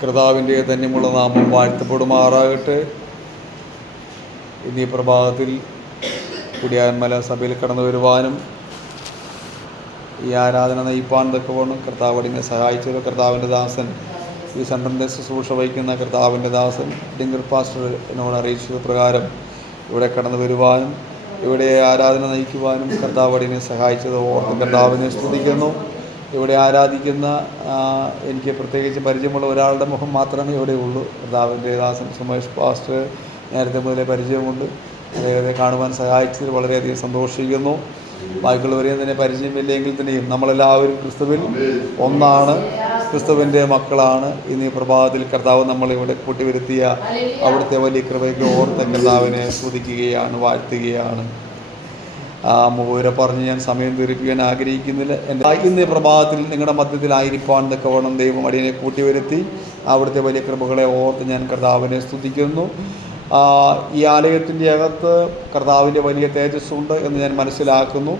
കർത്താവിൻ്റെ ധന്യമുള്ള നാമം വാഴ്ത്തപ്പെടുമാറാകട്ടെ. ഇന്നീ പ്രഭാതത്തിൽ കുടിയാൻമല സഭയിൽ കടന്നു വരുവാനും ഈ ആരാധന നയിപ്പാൻ തക്കവണ്ണം കർത്താവ് അടിനെ സഹായിച്ചത് കർത്താവിൻ്റെ ദാസൻ, ഈ സെൻറ്ററിൻ്റെ ശുശ്രൂഷ വഹിക്കുന്ന കർത്താവിൻ്റെ ദാസൻ ഡിങ്കർ പാസ്റ്റർ എന്നോട് അറിയിച്ചത് പ്രകാരം ഇവിടെ കടന്നു വരുവാനും ഇവിടെ ആരാധന നയിക്കുവാനും കർത്താവ് അടിനെ സഹായിച്ചത് ഓർത്ത് കർത്താവിനെ സ്തുതിക്കുന്നു. ഇവിടെ ആരാധിക്കുന്ന എനിക്ക് പ്രത്യേകിച്ച് പരിചയമുള്ള ഒരാളുടെ മുഖം മാത്രമേ ഇവിടെ ഉള്ളൂ. കർത്താവിൻ്റെ ദാസൻ സുമേഷ് പാസ്റ്റർ നേരത്തെ മുതലേ പരിചയമുണ്ട്. അദ്ദേഹത്തെ കാണുവാൻ സഹായിച്ചതിൽ വളരെയധികം സന്തോഷിക്കുന്നു. ബാക്കിയുള്ളവരെയും തന്നെ പരിചയമില്ലെങ്കിൽ തന്നെയും നമ്മളെല്ലാവരും ക്രിസ്തുവിൽ ഒന്നാണ്, ക്രിസ്തുവിൻ്റെ മക്കളാണ്. ഇന്ന് ഈ പ്രഭാതത്തിൽ കർത്താവ് നമ്മളിവിടെ കൂട്ടിവരുത്തിയ അവിടുത്തെ വലിയ കൃപയ്ക്ക് ഓർത്ത് കർത്താവിനെ സ്തുതിക്കുകയാണ്, വാഴ്ത്തുകയാണ്. മുഖവരെ പറഞ്ഞ് ഞാൻ സമയം തീർപ്പിക്കാൻ ആഗ്രഹിക്കുന്നില്ല. ഇന്ന് പ്രഭാതത്തിൽ നിങ്ങളുടെ മധ്യത്തിലായിരിക്കാൻ തക്കവണ്ണം ദൈവം അടിയനെ കൂട്ടിവരുത്തി അവിടുത്തെ വലിയ കൃപകളെ ഓർത്ത് ഞാൻ കർത്താവിനെ സ്തുതിക്കുന്നു. ഈ ആലയത്തിൻ്റെ അകത്ത് കർത്താവിൻ്റെ വലിയ തേജസ്സുണ്ട് എന്ന് ഞാൻ മനസ്സിലാക്കുന്നു.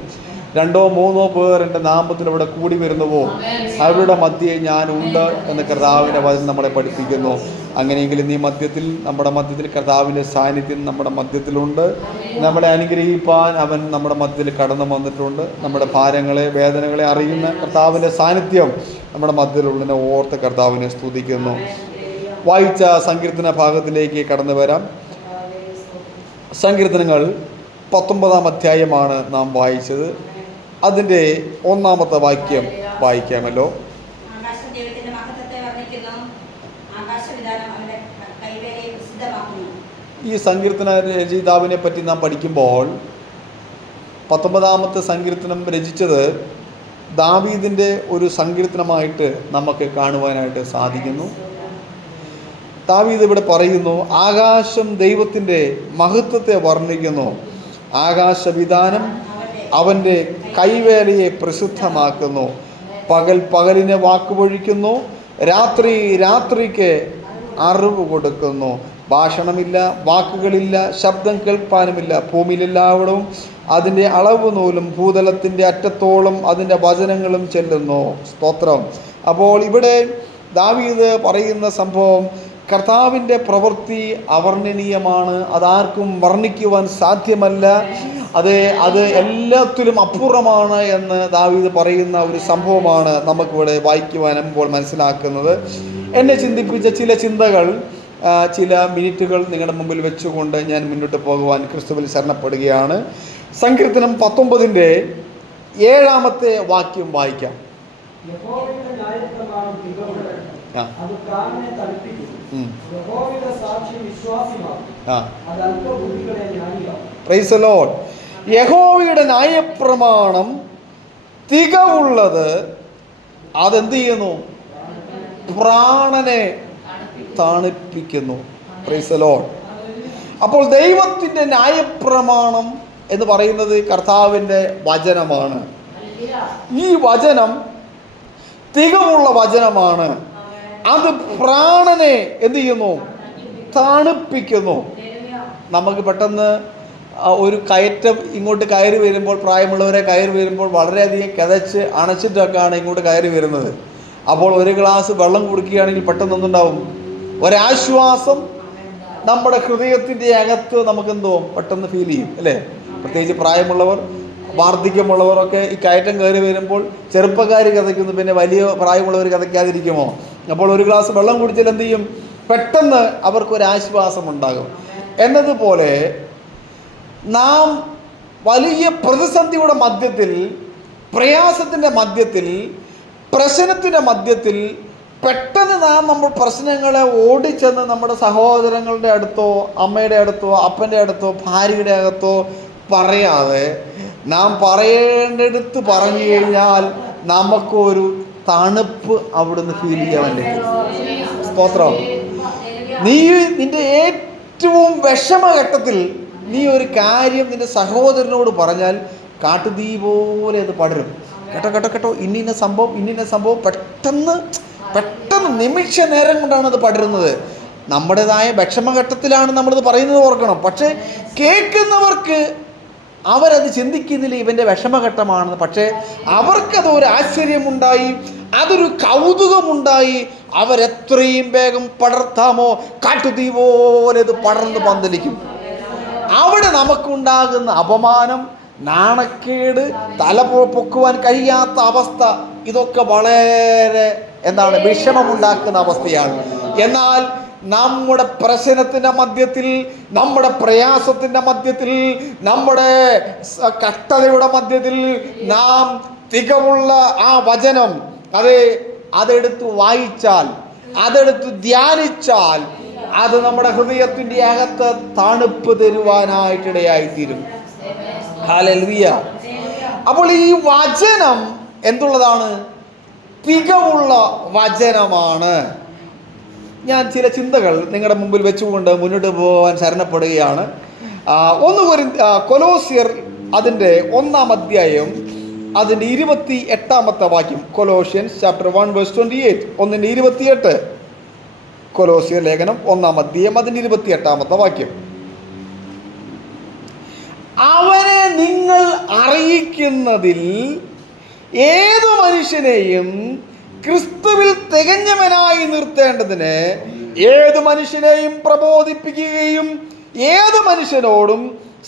2-3 പേർ എൻ്റെ നാമത്തിൽ ഇവിടെ കൂടി വരുന്നുവോ അവരുടെ മധ്യേ ഞാനുണ്ട് എന്ന് കർത്താവിൻ്റെ വചനം നമ്മളെ പഠിപ്പിക്കുന്നു. അങ്ങനെയെങ്കിൽ ഈ മധ്യത്തിൽ, നമ്മുടെ മധ്യത്തിൽ കർത്താവിൻ്റെ സാന്നിധ്യം നമ്മുടെ മധ്യത്തിലുണ്ട്. നമ്മളെ അനുഗ്രഹിപ്പാൻ അവൻ നമ്മുടെ മധ്യത്തിൽ കടന്നു വന്നിട്ടുണ്ട്. നമ്മുടെ ഭാരങ്ങളെ, വേദനകളെ അറിയുന്ന കർത്താവിൻ്റെ സാന്നിധ്യം നമ്മുടെ മധ്യത്തിലുള്ളതിനെ ഓർത്ത് കർത്താവിനെ സ്തുതിക്കുന്നു. വായിച്ച സങ്കീർത്തന ഭാഗത്തിലേക്ക് കടന്നു വരാം. സങ്കീർത്തനങ്ങൾ 19-ാം അധ്യായമാണ് നാം വായിച്ചത്. അതിൻ്റെ 1-ാമത്തെ വാക്യം വായിക്കാമല്ലോ. ഈ സങ്കീർത്തന രചയിതാവിനെ പറ്റി നാം പഠിക്കുമ്പോൾ 19-ാമത്തെ സങ്കീർത്തനം രചിച്ചത് ദാവീദിൻ്റെ ഒരു സങ്കീർത്തനമായിട്ട് നമുക്ക് കാണുവാനായിട്ട് സാധിക്കുന്നു. ദാവീദ് ഇവിടെ പറയുന്നു, ആകാശം ദൈവത്തിൻ്റെ മഹത്വത്തെ വർണ്ണിക്കുന്നു, ആകാശവിധാനം അവൻ്റെ കൈവേലയെ പ്രസിദ്ധമാക്കുന്നു, പകൽ പകലിനെ വാക്കുപൊഴിക്കുന്നു, രാത്രി രാത്രിക്ക് അറിവ് കൊടുക്കുന്നു. ഭാഷണമില്ല, വാക്കുകളില്ല, ശബ്ദം കേൾപ്പാനുമില്ല. ഭൂമിയിലെല്ലാവിടവും അതിൻ്റെ അളവ് നൂലും ഭൂതലത്തിൻ്റെ അറ്റത്തോളം അതിൻ്റെ വചനങ്ങളും ചെല്ലുന്നു. സ്തോത്രം. അപ്പോൾ ഇവിടെ ദാവീദ് പറയുന്ന സംഭവം, കർത്താവിൻ്റെ പ്രവൃത്തി അവർണ്ണനീയമാണ്, അതാർക്കും വർണ്ണിക്കുവാൻ സാധ്യമല്ല, അത് എല്ലാത്തിലും അപ്പുറമാണ് എന്ന് ദാവീദ് പറയുന്ന ഒരു സംഭവമാണ് നമുക്കിവിടെ വായിക്കുവാനുമ്പോൾ മനസ്സിലാക്കുന്നത്. എന്നെ ചിന്തിപ്പിച്ച ചില ചിന്തകൾ, ചില മിനിറ്റുകൾ നിങ്ങളുടെ മുമ്പിൽ വെച്ചുകൊണ്ട് ഞാൻ മുന്നോട്ട് പോകുവാൻ ക്രിസ്തുവിൽ ശരണപ്പെടുകയാണ്. സങ്കീർത്തനം 19-ന്റെ 7-ാമത്തെ വാക്യം വായിക്കാം. Price the Lord. യഹോവയുടെ ന്യായപ്രമാണം തികവുള്ളത്, അതെന്ത് ചെയ്യുന്നു? പ്രാണനെ തണുപ്പിക്കുന്നു. Price the Lord. അപ്പോൾ ദൈവത്തിൻ്റെ ന്യായപ്രമാണം എന്ന് പറയുന്നത് കർത്താവിൻ്റെ വചനമാണ്. ഈ വചനം തികവുള്ള വചനമാണ്. അത് പ്രാണനെ എന്ത് ചെയ്യുന്നു? തണുപ്പിക്കുന്നു. നമുക്ക് പെട്ടെന്ന് ഒരു കയറ്റം ഇങ്ങോട്ട് കയറി വരുമ്പോൾ, പ്രായമുള്ളവരെ കയറി വരുമ്പോൾ വളരെയധികം കിതച്ച് അണച്ചിട്ടൊക്കെയാണ് ഇങ്ങോട്ട് കയറി വരുന്നത്. അപ്പോൾ ഒരു ഗ്ലാസ് വെള്ളം കുടിക്കുകയാണെങ്കിൽ പെട്ടെന്ന് എന്തുണ്ടാവും? ഒരാശ്വാസം നമ്മുടെ ഹൃദയത്തിൻ്റെ അകത്ത് നമുക്കെന്തോ പെട്ടെന്ന് ഫീൽ ചെയ്യും, അല്ലേ? പ്രത്യേകിച്ച് പ്രായമുള്ളവർ, വാർദ്ധക്യമുള്ളവരൊക്കെ ഈ കയറ്റം കയറി വരുമ്പോൾ ചെറുപ്പക്കാർ കഥയ്ക്കുന്നു, പിന്നെ വലിയ പ്രായമുള്ളവർ കഥയ്ക്കാതിരിക്കുമോ? അപ്പോൾ ഒരു ഗ്ലാസ് വെള്ളം കുടിച്ചാൽ എന്ത് ചെയ്യും? പെട്ടെന്ന് അവർക്കൊരാശ്വാസം ഉണ്ടാകും. എന്നതുപോലെ നാം വലിയ പ്രതിസന്ധിയുടെ മധ്യത്തിൽ, പ്രയാസത്തിൻ്റെ മധ്യത്തിൽ, പ്രശ്നത്തിൻ്റെ മധ്യത്തിൽ പെട്ടെന്ന് നമ്മൾ പ്രശ്നങ്ങളെ ഓടിച്ചെന്ന് നമ്മുടെ സഹോദരങ്ങളുടെ അടുത്തോ, അമ്മയുടെ അടുത്തോ, അപ്പൻ്റെ അടുത്തോ, ഭാര്യയുടെ അടുത്തോ പറയാതെ നാം പറയേണ്ടടുത്ത് പറഞ്ഞു കഴിഞ്ഞാൽ നമുക്കൊരു തണുപ്പ് അവിടുന്ന് ഫീൽ ചെയ്യാൻ പറ്റും. സ്തോത്രം. നിന്റെ ഏറ്റവും വിഷമഘട്ടത്തിൽ നീ ഒരു കാര്യം നിന്റെ സഹോദരനോട് പറഞ്ഞാൽ കാട്ടുതീ പോലെ അത് പടരും. കേട്ടോ ഇന്ന സംഭവം പെട്ടെന്ന് നിമിഷ നേരം കൊണ്ടാണ് അത് പടരുന്നത്. നമ്മുടേതായ വിഷമഘട്ടത്തിലാണ് നമ്മളിത് പറയുന്നത്, ഓർക്കണം. പക്ഷേ കേൾക്കുന്നവർക്ക് അവരത് ചിന്തിക്കുന്നില്ല ഇവൻ്റെ വിഷമഘട്ടമാണെന്ന്. പക്ഷേ അവർക്കത് ഒരു ആശ്ചര്യമുണ്ടായി, അതൊരു കൗതുകമുണ്ടായി. അവരെത്രയും വേഗം പടർത്താമോ കാട്ടുതീ പോലെ ഇത് പടർന്ന് പന്തലിക്കും. അവിടെ നമുക്കുണ്ടാകുന്ന അപമാനം, നാണക്കേട്, തല പൊക്കുവാൻ കഴിയാത്ത അവസ്ഥ, ഇതൊക്കെ വളരെ വിഷമമുണ്ടാക്കുന്ന അവസ്ഥയാണ്. എന്നാൽ നമ്മുടെ പ്രശ്നത്തിൻ്റെ മധ്യത്തിൽ, നമ്മുടെ പ്രയാസത്തിൻ്റെ മധ്യത്തിൽ, നമ്മുടെ കഷ്ടതയുടെ മധ്യത്തിൽ നാം തികവുള്ള ആ വചനം അതെടുത്ത് വായിച്ചാൽ, അതെടുത്ത് ധ്യാനിച്ചാൽ, അത് നമ്മുടെ ഹൃദയത്തിൻ്റെ അകത്ത് തണുപ്പ് തരുവാനായിട്ടിടയായിത്തീരും. ഹല്ലേലൂയ. അപ്പോൾ ഈ വചനം എന്തുള്ളതാണ്? തികവുള്ള വചനമാണ്. ഞാൻ ചില ചിന്തകൾ നിങ്ങളുടെ മുമ്പിൽ വെച്ചുകൊണ്ട് മുന്നോട്ട് പോകാൻ ശരണപ്പെടുകയാണ്. കൊലോസ്യർ അതിൻ്റെ 1-ാം അധ്യായം അതിൻ്റെ 28-ാമത്തെ വാക്യം. Colossians chapter 1:28, 1:28. കൊലോസ്യർ ലേഖനം 1-ാം അധ്യായം അതിൻ്റെ 28-ാമത്തെ വാക്യം. അവനെ നിങ്ങൾ അറിയിക്കുന്നതിൽ ഏതു മനുഷ്യനെയും ക്രിസ്തുവിൽ തികഞ്ഞവനായി നിർത്തേണ്ടതിന് ഏതു മനുഷ്യനെയും പ്രബോധിപ്പിക്കുകയും ഏതു മനുഷ്യനോടും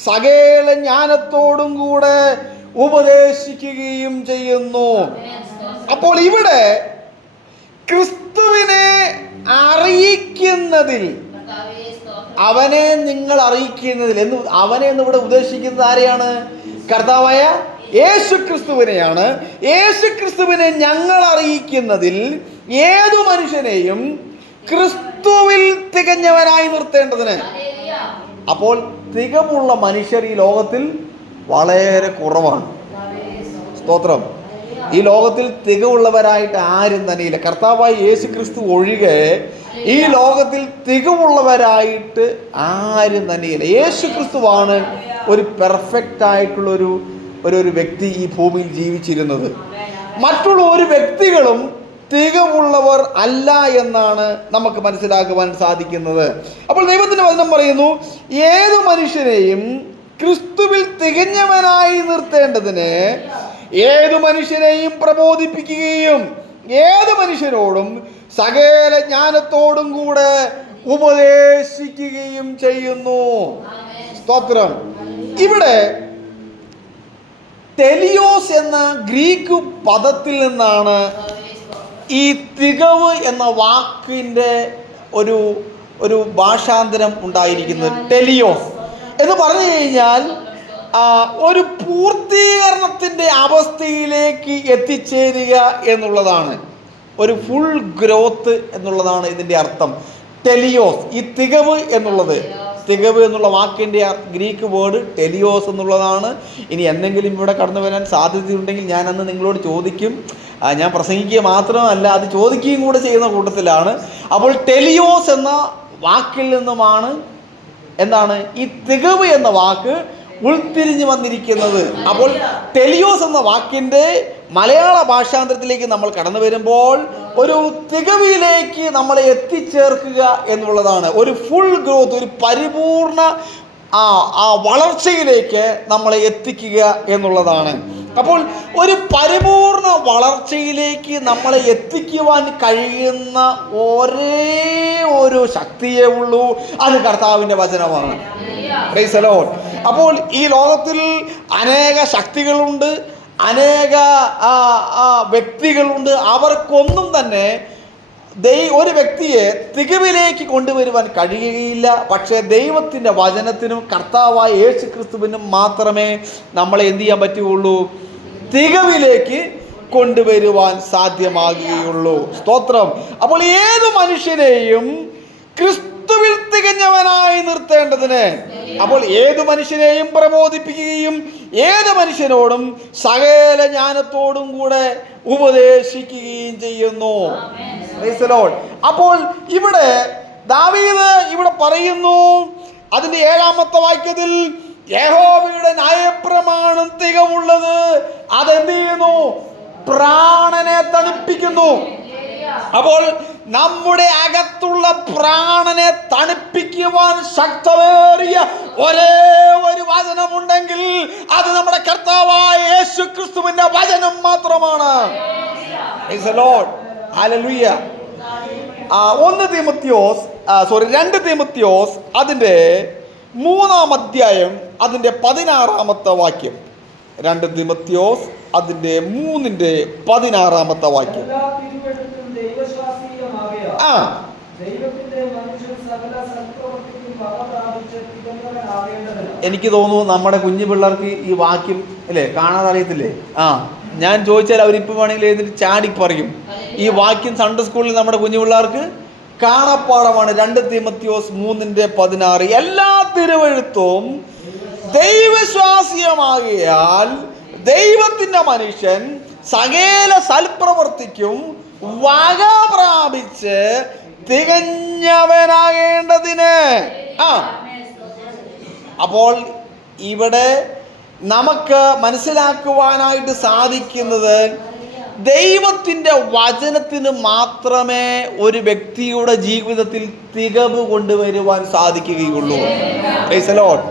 സകല ജ്ഞാനത്തോടും കൂടെ ഉപദേശിക്കുകയും ചെയ്യുന്നു. അപ്പോൾ ഇവിടെ ക്രിസ്തുവിനെ അറിയിക്കുന്നതിൽ, അവനെ നിങ്ങൾ അറിയിക്കുന്നതിൽ അവനെ എന്നിവിടെ ഉദ്ദേശിക്കുന്നത് ആരെയാണ്? കർത്താവായ യേശു ക്രിസ്തുവിനെയാണ്. യേശു ക്രിസ്തുവിനെ ഞങ്ങൾ അറിയിക്കുന്നതിൽ ഏതു മനുഷ്യനെയും ക്രിസ്തുവിൽ തികഞ്ഞവനായി നിർത്തേണ്ടതിന്. അപ്പോൾ തികമുള്ള മനുഷ്യർ ഈ ലോകത്തിൽ വളരെ കുറവാണ്. സ്തോത്രം. ഈ ലോകത്തിൽ തികവുള്ളവരായിട്ട് ആരും തന്നെയില്ല. കർത്താവായ യേശു ക്രിസ്തു ഒഴികെ ഈ ലോകത്തിൽ തികവുള്ളവരായിട്ട് ആരും തന്നെയില്ല. യേശു ക്രിസ്തുവാണ് ഒരു പെർഫെക്റ്റ് ആയിട്ടുള്ളൊരു വ്യക്തി ഈ ഭൂമിയിൽ ജീവിച്ചിരുന്നത്. മറ്റുള്ള ഒരു വ്യക്തികളും തികവുള്ളവർ അല്ല എന്നാണ് നമുക്ക് മനസ്സിലാക്കുവാൻ സാധിക്കുന്നത്. അപ്പോൾ ദൈവത്തിൻ്റെ വചനം പറയുന്നു, ഏതു മനുഷ്യനെയും ക്രിസ്തുവിൽ തികഞ്ഞവനായി നിർത്തേണ്ടതിന് ഏതു മനുഷ്യനെയും പ്രബോധിപ്പിക്കുകയും ഏത് മനുഷ്യനോടും സകല ജ്ഞാനത്തോടും കൂടെ ഉപദേശിക്കുകയും ചെയ്യുന്നു. സ്തോത്രം. ഇവിടെ ടെലിയോസ് എന്ന ഗ്രീക്ക് പദത്തിൽ നിന്നാണ് ഈ തികവ് എന്ന വാക്കിൻ്റെ ഒരു ഭാഷാന്തരം ഉണ്ടായിരിക്കുന്നത്. ടെലിയോസ് എന്ന് പറഞ്ഞു കഴിഞ്ഞാൽ ഒരു പൂർത്തീകരണത്തിൻ്റെ അവസ്ഥയിലേക്ക് എത്തിച്ചേരുക എന്നുള്ളതാണ്. ഒരു ഫുൾ ഗ്രോത്ത് എന്നുള്ളതാണ് ഇതിൻ്റെ അർത്ഥം. ടെലിയോസ്, ഈ തികവ് എന്നുള്ള വാക്കിൻ്റെ ഗ്രീക്ക് വേർഡ് ടെലിയോസ് എന്നുള്ളതാണ്. ഇനി എന്തെങ്കിലും ഇവിടെ കടന്നു വരാൻ സാധ്യതയുണ്ടെങ്കിൽ ഞാൻ അന്ന് നിങ്ങളോട് ചോദിക്കും. ഞാൻ പ്രസംഗിക്കുക മാത്രമല്ല, അത് ചോദിക്കുകയും കൂടെ ചെയ്യുന്ന കൂട്ടത്തിലാണ്. അപ്പോൾ ടെലിയോസ് എന്ന വാക്കിൽ നിന്നുമാണ് ഈ തികവ് എന്ന വാക്ക് ഉൾത്തിരിഞ്ഞു വന്നിരിക്കുന്നത്. അപ്പോൾ ടെലിയോസ് എന്ന വാക്കിൻ്റെ മലയാള ഭാഷാന്തരത്തിലേക്ക് നമ്മൾ കടന്നു വരുമ്പോൾ ഒരു തികവിലേക്ക് നമ്മളെ എത്തിച്ചേർക്കുക എന്നുള്ളതാണ്. ഒരു ഫുൾ ഗ്രോത്ത്, ഒരു പരിപൂർണ വളർച്ചയിലേക്ക് നമ്മളെ എത്തിക്കുക എന്നുള്ളതാണ്. അപ്പോൾ ഒരു പരിപൂർണ വളർച്ചയിലേക്ക് നമ്മളെ എത്തിക്കുവാൻ കഴിയുന്ന ഒരേ ഒരു ശക്തിയേ ഉള്ളൂ, അത് കർത്താവിൻ്റെ വചനമാണ്. Price the Lord. അപ്പോൾ ഈ ലോകത്തിൽ അനേക ശക്തികളുണ്ട്, അനേക വ്യക്തികളുണ്ട്. അവർക്കൊന്നും തന്നെ ഒരു വ്യക്തിയെ തികവിലേക്ക് കൊണ്ടുവരുവാൻ കഴിയുകയില്ല. പക്ഷേ ദൈവത്തിൻ്റെ വചനത്തിനും കർത്താവായ യേശു ക്രിസ്തുവിനും മാത്രമേ നമ്മളെ എന്ത് ചെയ്യാൻ പറ്റുകയുള്ളൂ? തികവിലേക്ക് കൊണ്ടുവരുവാൻ സാധ്യമാകുകയുള്ളൂ. സ്തോത്രം. അപ്പോൾ ഏതു മനുഷ്യനെയും ക്രിസ്തുവിൽ തികഞ്ഞവനായി നിർത്തേണ്ടതിന്, അപ്പോൾ ഏതു മനുഷ്യനെയും പ്രബോധിപ്പിക്കുകയും ഏത് മനുഷ്യനോടും സകല ജ്ഞാനത്തോടും കൂടെ ഉപദേശിക്കുകയും ചെയ്യുന്നു. Price the Lord. അപ്പോൾ ഇവിടെ ദാവീദ് ഇവിടെ പറയുന്നു, അതിൻ്റെ 7-ാമത്തെ വാക്യത്തിൽ, യഹോവയുടെ ന്യായപ്രമാണം തികവുള്ളത്, അതെന്ത് ചെയ്യുന്നു? പ്രാണനെ തണുപ്പിക്കുന്നു. അപ്പോൾ നമ്മുടെ അകത്തുള്ള പ്രാണനെ തണുപ്പിക്കുവാൻ ശക്തമേറിയ ഒരേ ഒരു വചനമുണ്ടെങ്കിൽ അത് നമ്മുടെ കർത്താവായ യേശു ക്രിസ്തുവിന്റെ വചനം മാത്രമാണ്. Praise the lord. ഹല്ലേലൂയ. 2 തീമോത്തിയോസ് അതിൻ്റെ 3-ാം അധ്യായം അതിൻ്റെ 16-ാമത്തെ വാക്യം. 2 തീമോത്തിയോസ് അതിൻ്റെ 3-ന്റെ 16-ാമത്തെ വാക്യം. എനിക്ക് തോന്നുന്നു നമ്മുടെ കുഞ്ഞു പിള്ളേർക്ക് ഈ വാക്യം അല്ലേ കാണാതെ അറിയത്തില്ലേ? ഞാൻ ചോദിച്ചാൽ അവരിപ്പോൾ വേണമെങ്കിൽ എഴുതിട്ട് ചാടി പറയും. ഈ വാക്യം സൺഡേ സ്കൂളിൽ നമ്മുടെ കുഞ്ഞു പിള്ളേർക്ക് കാണപ്പാടമാണ്. 2 തീമോത്തിയോസ് 3:16. എല്ലാ തിരുവെഴുത്തും ദൈവശ്വാസീയമാകിയാൽ ദൈവത്തിന്റെ മനുഷ്യൻ സകല സൽപ്രവൃത്തിക്കും വക പ്രാപിച്ച് തികഞ്ഞവനാകേണ്ടതിന്. അപ്പോൾ ഇവിടെ നമുക്ക് മനസ്സിലാക്കുവാനായിട്ട് സാധിക്കുന്നത് ദൈവത്തിൻ്റെ വചനത്തിന് മാത്രമേ ഒരു വ്യക്തിയുടെ ജീവിതത്തിൽ തികവ് കൊണ്ടുവരുവാൻ സാധിക്കുകയുള്ളൂ. Praise the lord.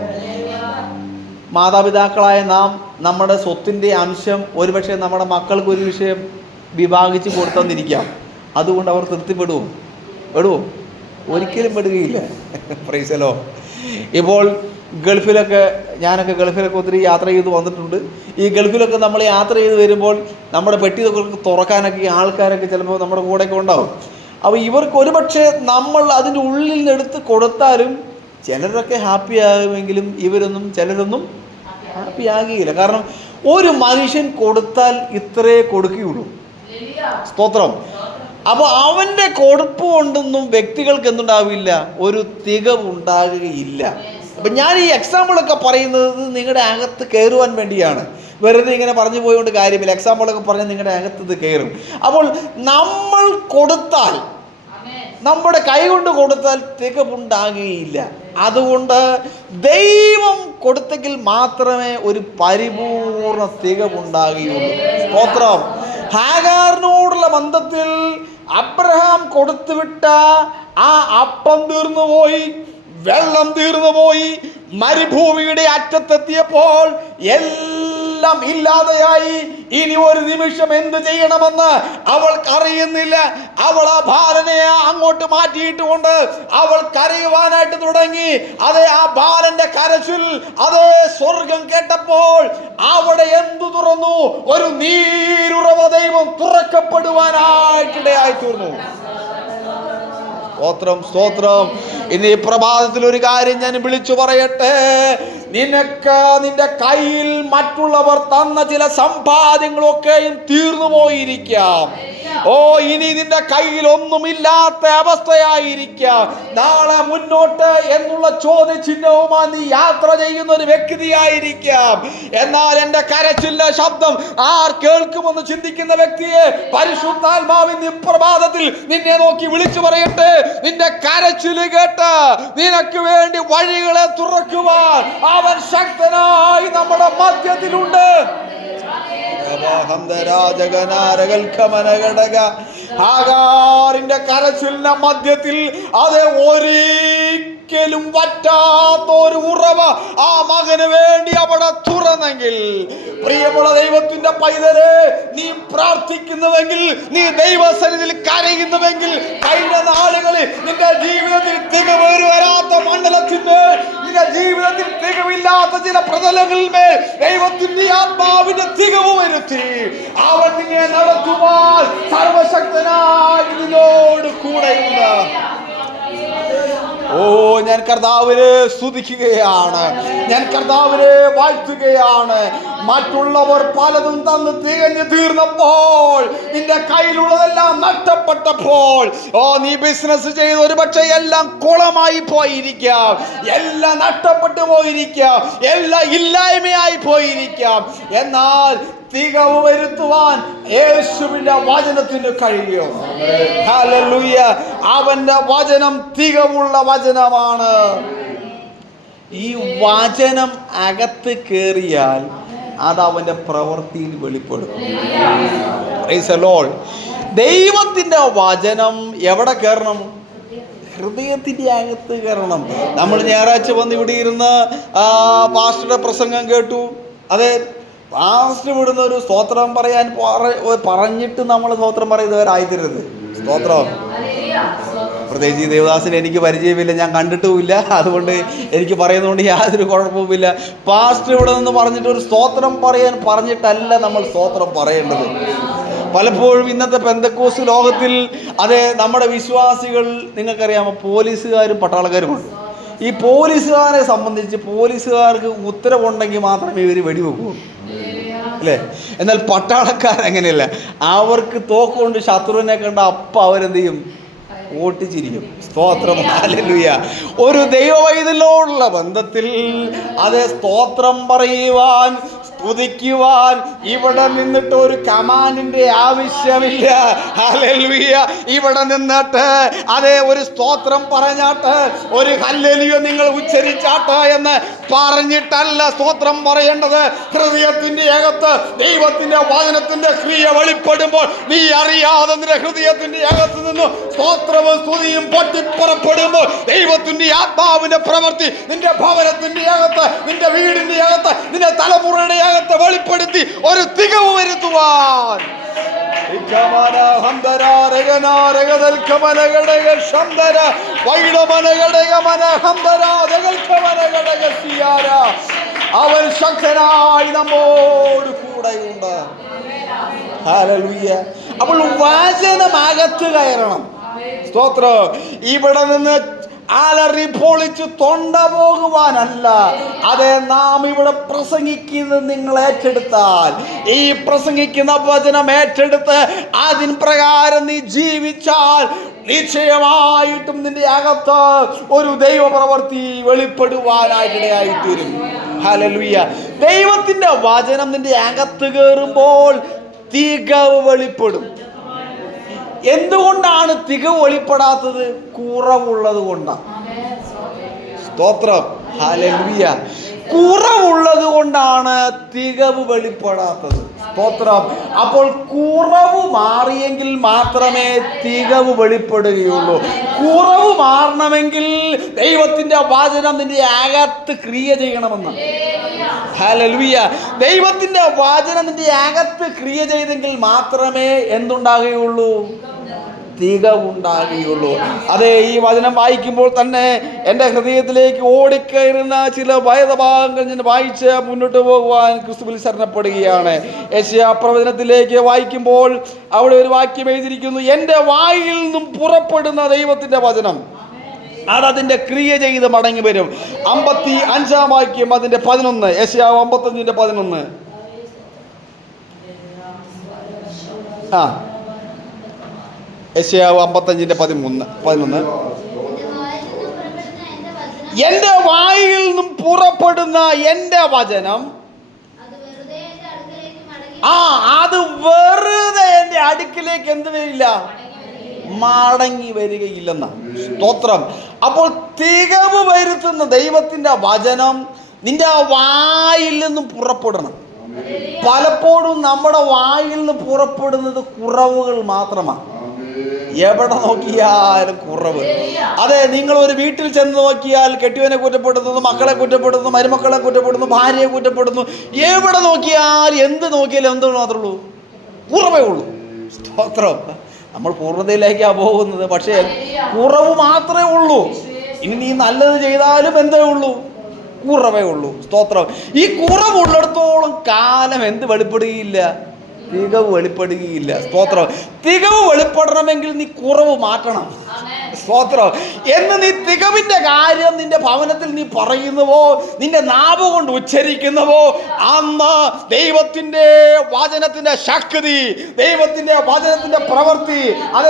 മാതാപിതാക്കളായ നാം നമ്മുടെ സ്വത്തിൻ്റെ അംശം ഒരുപക്ഷെ നമ്മുടെ മക്കൾക്ക് ഒരു വിഷയം വിഭാഗിച്ച് കൊടുത്തെന്നിരിക്കാം. അതുകൊണ്ട് അവർ തൃപ്തിപ്പെടുമോ? ഒരിക്കലും പെടുകയില്ല. Price the Lord. ഇപ്പോൾ ഞാനൊക്കെ ഗൾഫിലൊക്കെ ഒത്തിരി യാത്ര ചെയ്ത് വന്നിട്ടുണ്ട്. ഈ ഗൾഫിലൊക്കെ നമ്മൾ യാത്ര ചെയ്ത് വരുമ്പോൾ നമ്മുടെ പെട്ടി തുറക്കാനൊക്കെ ആൾക്കാരൊക്കെ ചിലപ്പോൾ നമ്മുടെ കൂടെയൊക്കെ ഉണ്ടാവും. അപ്പോൾ ഇവർക്ക് ഒരുപക്ഷെ നമ്മൾ അതിൻ്റെ ഉള്ളിൽ നിന്ന് എടുത്ത് കൊടുത്താലും ചിലരൊക്കെ ഹാപ്പി ആകുമെങ്കിലും ചിലരൊന്നും ഹാപ്പി ആകുകയില്ല. കാരണം ഒരു മനുഷ്യൻ കൊടുത്താൽ ഇത്രേ കൊടുക്കുകയുള്ളൂ. സ്തോത്രം. അപ്പോൾ അവൻ്റെ കൊടുപ്പ് കൊണ്ടൊന്നും വ്യക്തികൾക്ക് എന്തുണ്ടാവില്ല, ഒരു തികവ് ഉണ്ടാകുകയില്ല. അപ്പം ഞാൻ ഈ എക്സാമ്പിളൊക്കെ പറയുന്നത് നിങ്ങളുടെ അകത്ത് കയറുവാൻ വേണ്ടിയാണ്. വെറുതെ ഇങ്ങനെ പറഞ്ഞു പോയതുകൊണ്ട് കാര്യമില്ല. എക്സാമ്പിളൊക്കെ പറഞ്ഞ് നിങ്ങളുടെ അകത്ത് ഇത് കയറും. അപ്പോൾ നമ്മൾ കൊടുത്താൽ, നമ്മുടെ കൈ കൊണ്ട് കൊടുത്താൽ തികവുണ്ടാകുകയില്ല. അതുകൊണ്ട് ദൈവം കൊടുത്തെങ്കിൽ മാത്രമേ ഒരു പരിപൂർണ തികവുണ്ടാകുകയുള്ളൂ. സ്തോത്രം. ഹാഗാറിനോടുള്ള ബന്ധത്തിൽ അബ്രഹാം കൊടുത്തുവിട്ട ആ അപ്പം തീർന്നുപോയി, വെള്ളം തീർന്നുപോയി. മരുഭൂമിയുടെ അറ്റത്തെത്തിയപ്പോൾ എല്ലാം ഇല്ലാതെയായി. ഇനി ഒരു നിമിഷം എന്ത് ചെയ്യണമെന്ന് അവൾക്കറിയുന്നില്ല. അവൾ ആ ബാലനെ അങ്ങോട്ട് മാറ്റിയിട്ടുകൊണ്ട് അവൾ കരയുവാനായിട്ട് തുടങ്ങി. അതേ, ആ ബാലന്റെ കരച്ചിൽ, അതേ സ്വർഗം കേട്ടപ്പോൾ അവിടെ എന്തു തുറന്നു? ഒരു നീരുറവ ദൈവം തുറക്കപ്പെടുവാനായിട്ടിടയായി തീർന്നു. സ്തോത്രം. ഇന്ന് ഈ പ്രഭാതത്തിൽ ഒരു കാര്യം ഞാൻ വിളിച്ചു പറയട്ടെ. നിനക്ക് നിന്റെ കയ്യിൽ മറ്റുള്ളവർ തന്ന ചില സമ്പാദ്യങ്ങളൊക്കെയും തീർന്നു പോയിരിക്കാം. ഇനി നിന്റെ കയ്യിൽ ഒന്നുമില്ലാത്ത അവസ്ഥയായിരിക്കാം. നാളെ മുന്നോട്ട് എന്നുള്ള ചോദ്യചിഹ്നവുമായി നീ യാത്ര ചെയ്യുന്ന ഒരു വ്യക്തിയായിരിക്കാം. എന്നാൽ എൻ്റെ കരച്ചിലിന്റെ ശബ്ദം ആർ കേൾക്കുമെന്ന് ചിന്തിക്കുന്ന വ്യക്തിയെ പരിശുദ്ധാത്മാവിന്റെ പ്രഭാതത്തിൽ നിന്നെ നോക്കി വിളിച്ചു പറയട്ടെ, നിന്റെ കരച്ചില് കേട്ട് നിനക്ക് വേണ്ടി വഴികളെ തുറക്കുവാൻ അവൻ ശക്തനായി നമ്മുടെ മധ്യത്തിലുണ്ട്. ഹാഗാറിന്റെ കരച്ചിലിന്റെ മധ്യത്തിൽ അത് ഒരിക്കലും വറ്റാത്ത ഒരു ഉറവ ആ മകന് വേണ്ടി അവിടെ തുറന്നെങ്കിൽ, പ്രിയമുള്ള ദൈവത്തിന്റെ പൈതലെ, നീ പ്രാർത്ഥിക്കുന്നുവെങ്കിൽ, നീ ദൈവസന്നിധിയിൽ കരയുന്നുവെങ്കിൽ, കഴിഞ്ഞ നാളുകളിൽ നിന്റെ ജീവിതത്തിൽ തികവ് വരാത്ത മണ്ഡലത്തിന്മേൽ, നിന്റെ ജീവിതത്തിൽ തികവില്ലാത്ത ചില പ്രതലങ്ങളിന്മേൽ ദൈവത്തിന്റെ ആത്മാവിന്റെ തികവ് വരുത്തി അവൻ നിന്നെ നടത്തുവാൻ സർവശക്തനായി നിന്നോട് കൂടെയുണ്ട്. ഞാൻ കർത്താവിനെ സ്തുതിക്കുകയാണ്, ഞാൻ കർത്താവിനെ വാഴ്ത്തുകയാണ്. മറ്റുള്ളവർ പലതും തന്ന് തികഞ്ഞു തീർന്നപ്പോൾ, നിന്റെ കയ്യിലുള്ളതെല്ലാം നഷ്ടപ്പെട്ടപ്പോൾ, നീ ബിസിനസ് ചെയ്ത് ഒരുപക്ഷെ എല്ലാം കുളമായി പോയിരിക്കാം, എല്ലാം നഷ്ടപ്പെട്ടു പോയിരിക്കാം, എല്ലാം ഇല്ലായ്മയായി പോയിരിക്കാം. എന്നാൽ തികവ് വരുത്തുവാൻ യേശുവിന്റെ വചനത്തിന് കഴിയും. ഹല്ലേലൂയ. അവന്റെ വചനം തികവുള്ള വചനമാണ്. ഈ വചനം അകത്ത് കയറിയാൽ അത് അവന്റെ പ്രവൃത്തിയിൽ വെളിപ്പെടും. Praise the lord. ദൈവത്തിന്റെ വചനം എവിടെ കയറണം? ഹൃദയത്തിന്റെ അകത്ത് കയറണം. നമ്മൾ ഞായറാഴ്ച വന്ന് ഇവിടെ ഇരുന്ന് പാസ്റ്ററുടെ പ്രസംഗം കേട്ടു. അതെ, പാസ്റ്റർ വിടുന്ന ഒരു സ്തോത്രം പറയാൻ പറഞ്ഞിട്ട് നമ്മൾ സ്തോത്രം പറയുന്നവരായിത്തരുത്. സ്തോത്രം. പ്രത്യേകിച്ച് ഈ ദേവദാസിനെ എനിക്ക് പരിചയമില്ല, ഞാൻ കണ്ടിട്ടുമില്ല. അതുകൊണ്ട് എനിക്ക് പറയുന്നതുകൊണ്ട് യാതൊരു കുഴപ്പവുമില്ല. പാസ്റ്റർ ഇവിടെ നിന്ന് പറഞ്ഞിട്ട് ഒരു സ്തോത്രം പറഞ്ഞിട്ടല്ല നമ്മൾ സ്തോത്രം പറയേണ്ടത്. പലപ്പോഴും ഇന്നത്തെ പെന്തക്കോസ്റ്റ് ലോകത്തിൽ നമ്മുടെ വിശ്വാസികൾ, നിങ്ങൾക്കറിയാമോ, പോലീസുകാരും പട്ടാളക്കാരുമുണ്ട്. ഈ പോലീസുകാരെ സംബന്ധിച്ച് പോലീസുകാർക്ക് ഉത്തരവുണ്ടെങ്കിൽ മാത്രമേ ഇവർ വെടിവെക്കൂ, അല്ലേ? എന്നാൽ പട്ടാളക്കാരങ്ങനെയല്ല. അവർക്ക് തോക്കുകൊണ്ട് ശത്രുവിനെ കണ്ട അപ്പം അവരെന്ത് ചെയ്യും? ഓട്ടിച്ചിരിക്കും. സ്തോത്രം, ഹല്ലേലൂയ. ഒരു ദൈവവൈതലോടുള്ള ബന്ധത്തിൽ സ്തോത്രം പറയുവാൻ, സ്തുതിക്കുവാൻ ഇവിടെ നിന്നിട്ട് ഒരു കമാൻഡിന്റെ ആവശ്യമില്ല. ഹല്ലേലൂയ. ഇവിടെ നിന്നിട്ട് ഒരു സ്തോത്രം പറഞ്ഞാട്ട്, ഒരു ഹല്ലേലൂയ നിങ്ങൾ ഉച്ചരിച്ചാട്ട് എന്ന് പറഞ്ഞിട്ടല്ല സ്തോത്രം പറയേണ്ടത്. ഹൃദയത്തിന്റെ അകത്ത് ദൈവത്തിന്റെ വചനത്തിന്റെ ക്രിയ വെളിപ്പെടുമ്പോൾ നീ അറിയാതെ നിന്റെ ഹൃദയത്തിന്റെ അകത്ത് നിന്ന് സ്തോത്രവും സ്തുതിയും പൊട്ടിപ്പുറപ്പെടുമ്പോൾ ദൈവത്തിന്റെ ആത്മാവിന്റെ പ്രവൃത്തി നിന്റെ ഭവനത്തിന്റെ അകത്ത്, നിന്റെ വീടിന്റെ അകത്ത്, നിന്റെ തലമുറയുടെ അകത്ത് വെളിപ്പെടുത്തി ഒരു തികവ് വരുത്തുവാൻ അവൻ ശക്തനായി നമ്മോട് കൂടെയുണ്ട്. ഹല്ലേലൂയ. അപ്പോൾ വചനമകത്ത് കയറണം. സ്തോത്രം. ഇവിടെ നിന്ന് അലറി പൊളിച്ച് തൊണ്ട പോകുവാനല്ല. നാം ഇവിടെ പ്രസംഗിക്കുന്നത് നിങ്ങൾ ഏറ്റെടുത്താൽ, ഈ പ്രസംഗിക്കുന്ന വചനം ഏറ്റെടുത്ത് അതിൻ പ്രകാരം നീ ജീവിച്ചാൽ നിശ്ചയമായിട്ടും നിന്റെ അകത്ത് ഒരു ദൈവപ്രവൃത്തി വെളിപ്പെടുവാനായിട്ടിടയായിത്തീരും. ഹല്ലേലൂയ. ദൈവത്തിന്റെ വചനം നിന്റെ അകത്ത് കയറുമ്പോൾ തികവ് വെളിപ്പെടും. എന്തുകൊണ്ടാണ് തികവ് വെളിപ്പെടാത്തത്? കുറവുള്ളത് കൊണ്ടാണ്. സ്തോത്രം, ഹല്ലേലൂയ. കുറവുള്ളത് കൊണ്ടാണ് തികവ് വെളിപ്പെടാത്തത്. സ്തോത്രം. അപ്പോൾ കുറവ് മാറിയെങ്കിൽ മാത്രമേ തികവ് വെളിപ്പെടുകയുള്ളൂ. കുറവ് മാറണമെങ്കിൽ ദൈവത്തിന്റെ വചനം നിന്റെ അകത്ത് ക്രിയ ചെയ്യണമെന്ന്. ഹല്ലേലൂയ. ദൈവത്തിന്റെ വചനം നിന്റെ അകത്ത് ക്രിയ ചെയ്തെങ്കിൽ മാത്രമേ എന്തുണ്ടാകുകയുള്ളൂ? തികവുണ്ടാകുകയുള്ളൂ. ഈ വചനം വായിക്കുമ്പോൾ തന്നെ എൻ്റെ ഹൃദയത്തിലേക്ക് ഓടിക്കയറുന്ന ചില വേദഭാഗങ്ങൾ ഞാൻ വായിച്ച് മുന്നോട്ട് പോകുവാൻ ക്രിസ്തുവിൽ ശരണപ്പെടുകയാണ്. യെശയ്യാ പ്രവചനത്തിലേക്ക് വായിക്കുമ്പോൾ അവിടെ ഒരു വാക്യം എഴുതിയിരിക്കുന്നു: എൻ്റെ വായിൽ നിന്നും പുറപ്പെടുന്ന ദൈവത്തിൻ്റെ വചനം അതിൻ്റെ ക്രിയ ചെയ്ത് മടങ്ങി വരും. 55 വാക്യം അതിൻ്റെ 11. യെശയ്യാ 55:11. യെശയ്യാ 55:11. എൻ്റെ വായിൽ നിന്നും പുറപ്പെടുന്ന എൻ്റെ വചനം അത് വെറുതെ എൻ്റെ അടുക്കിലേക്ക് എന്ത് വരില്ല? മടങ്ങി വരികയില്ലെന്ന. സ്തോത്രം. അപ്പോൾ തികവ് വരുത്തുന്ന ദൈവത്തിന്റെ വചനം നിന്റെ വായിൽ നിന്നും പുറപ്പെടണം. പലപ്പോഴും നമ്മുടെ വായിൽ നിന്ന് പുറപ്പെടുന്നത് കുറവുകൾ മാത്രമാണ്. എവിടെ നോക്കിയാലും കുറവ്. നിങ്ങൾ ഒരു വീട്ടിൽ ചെന്ന് നോക്കിയാൽ കെട്ടിയവനെ കുറ്റപ്പെടുത്തുന്നു, മക്കളെ കുറ്റപ്പെടുത്തുന്നു, മരുമക്കളെ കുറ്റപ്പെടുന്നു, ഭാര്യയെ കുറ്റപ്പെടുന്നു. എവിടെ നോക്കിയാൽ എന്ത് നോക്കിയാലും എന്ത് മാത്രമേ ഉള്ളൂ? കുറവേ ഉള്ളൂ. സ്തോത്രം. നമ്മൾ പൂർണ്ണതയിലേക്കാണ് പോകുന്നത്, പക്ഷേ കുറവ് മാത്രമേ ഉള്ളൂ. ഇനി നീ നല്ലത് ചെയ്താലും എന്തേ ഉള്ളൂ? കുറവേ ഉള്ളൂ. സ്തോത്രം. ഈ കുറവുള്ളിടത്തോളം കാലം എന്ത് വെളിപ്പെടുകയില്ല? തികവ് വെളിപ്പെടുകയില്ല. സ്തോത്രം. തികവ് വെളിപ്പെടണമെങ്കിൽ നീ കുറവ് മാറ്റണം. സ്തോത്രം. എന്ന് നീ തികവിന്റെ കാര്യം നിന്റെ ഭവനത്തിൽ നീ പറയുന്നുവോ, നിന്റെ നാവ് കൊണ്ട് ഉച്ചരിക്കുന്നുവോ, അന്ന് ദൈവത്തിന്റെ വചനത്തിന്റെ ശക്തി, ദൈവത്തിന്റെ വചനത്തിന്റെ പ്രവൃത്തി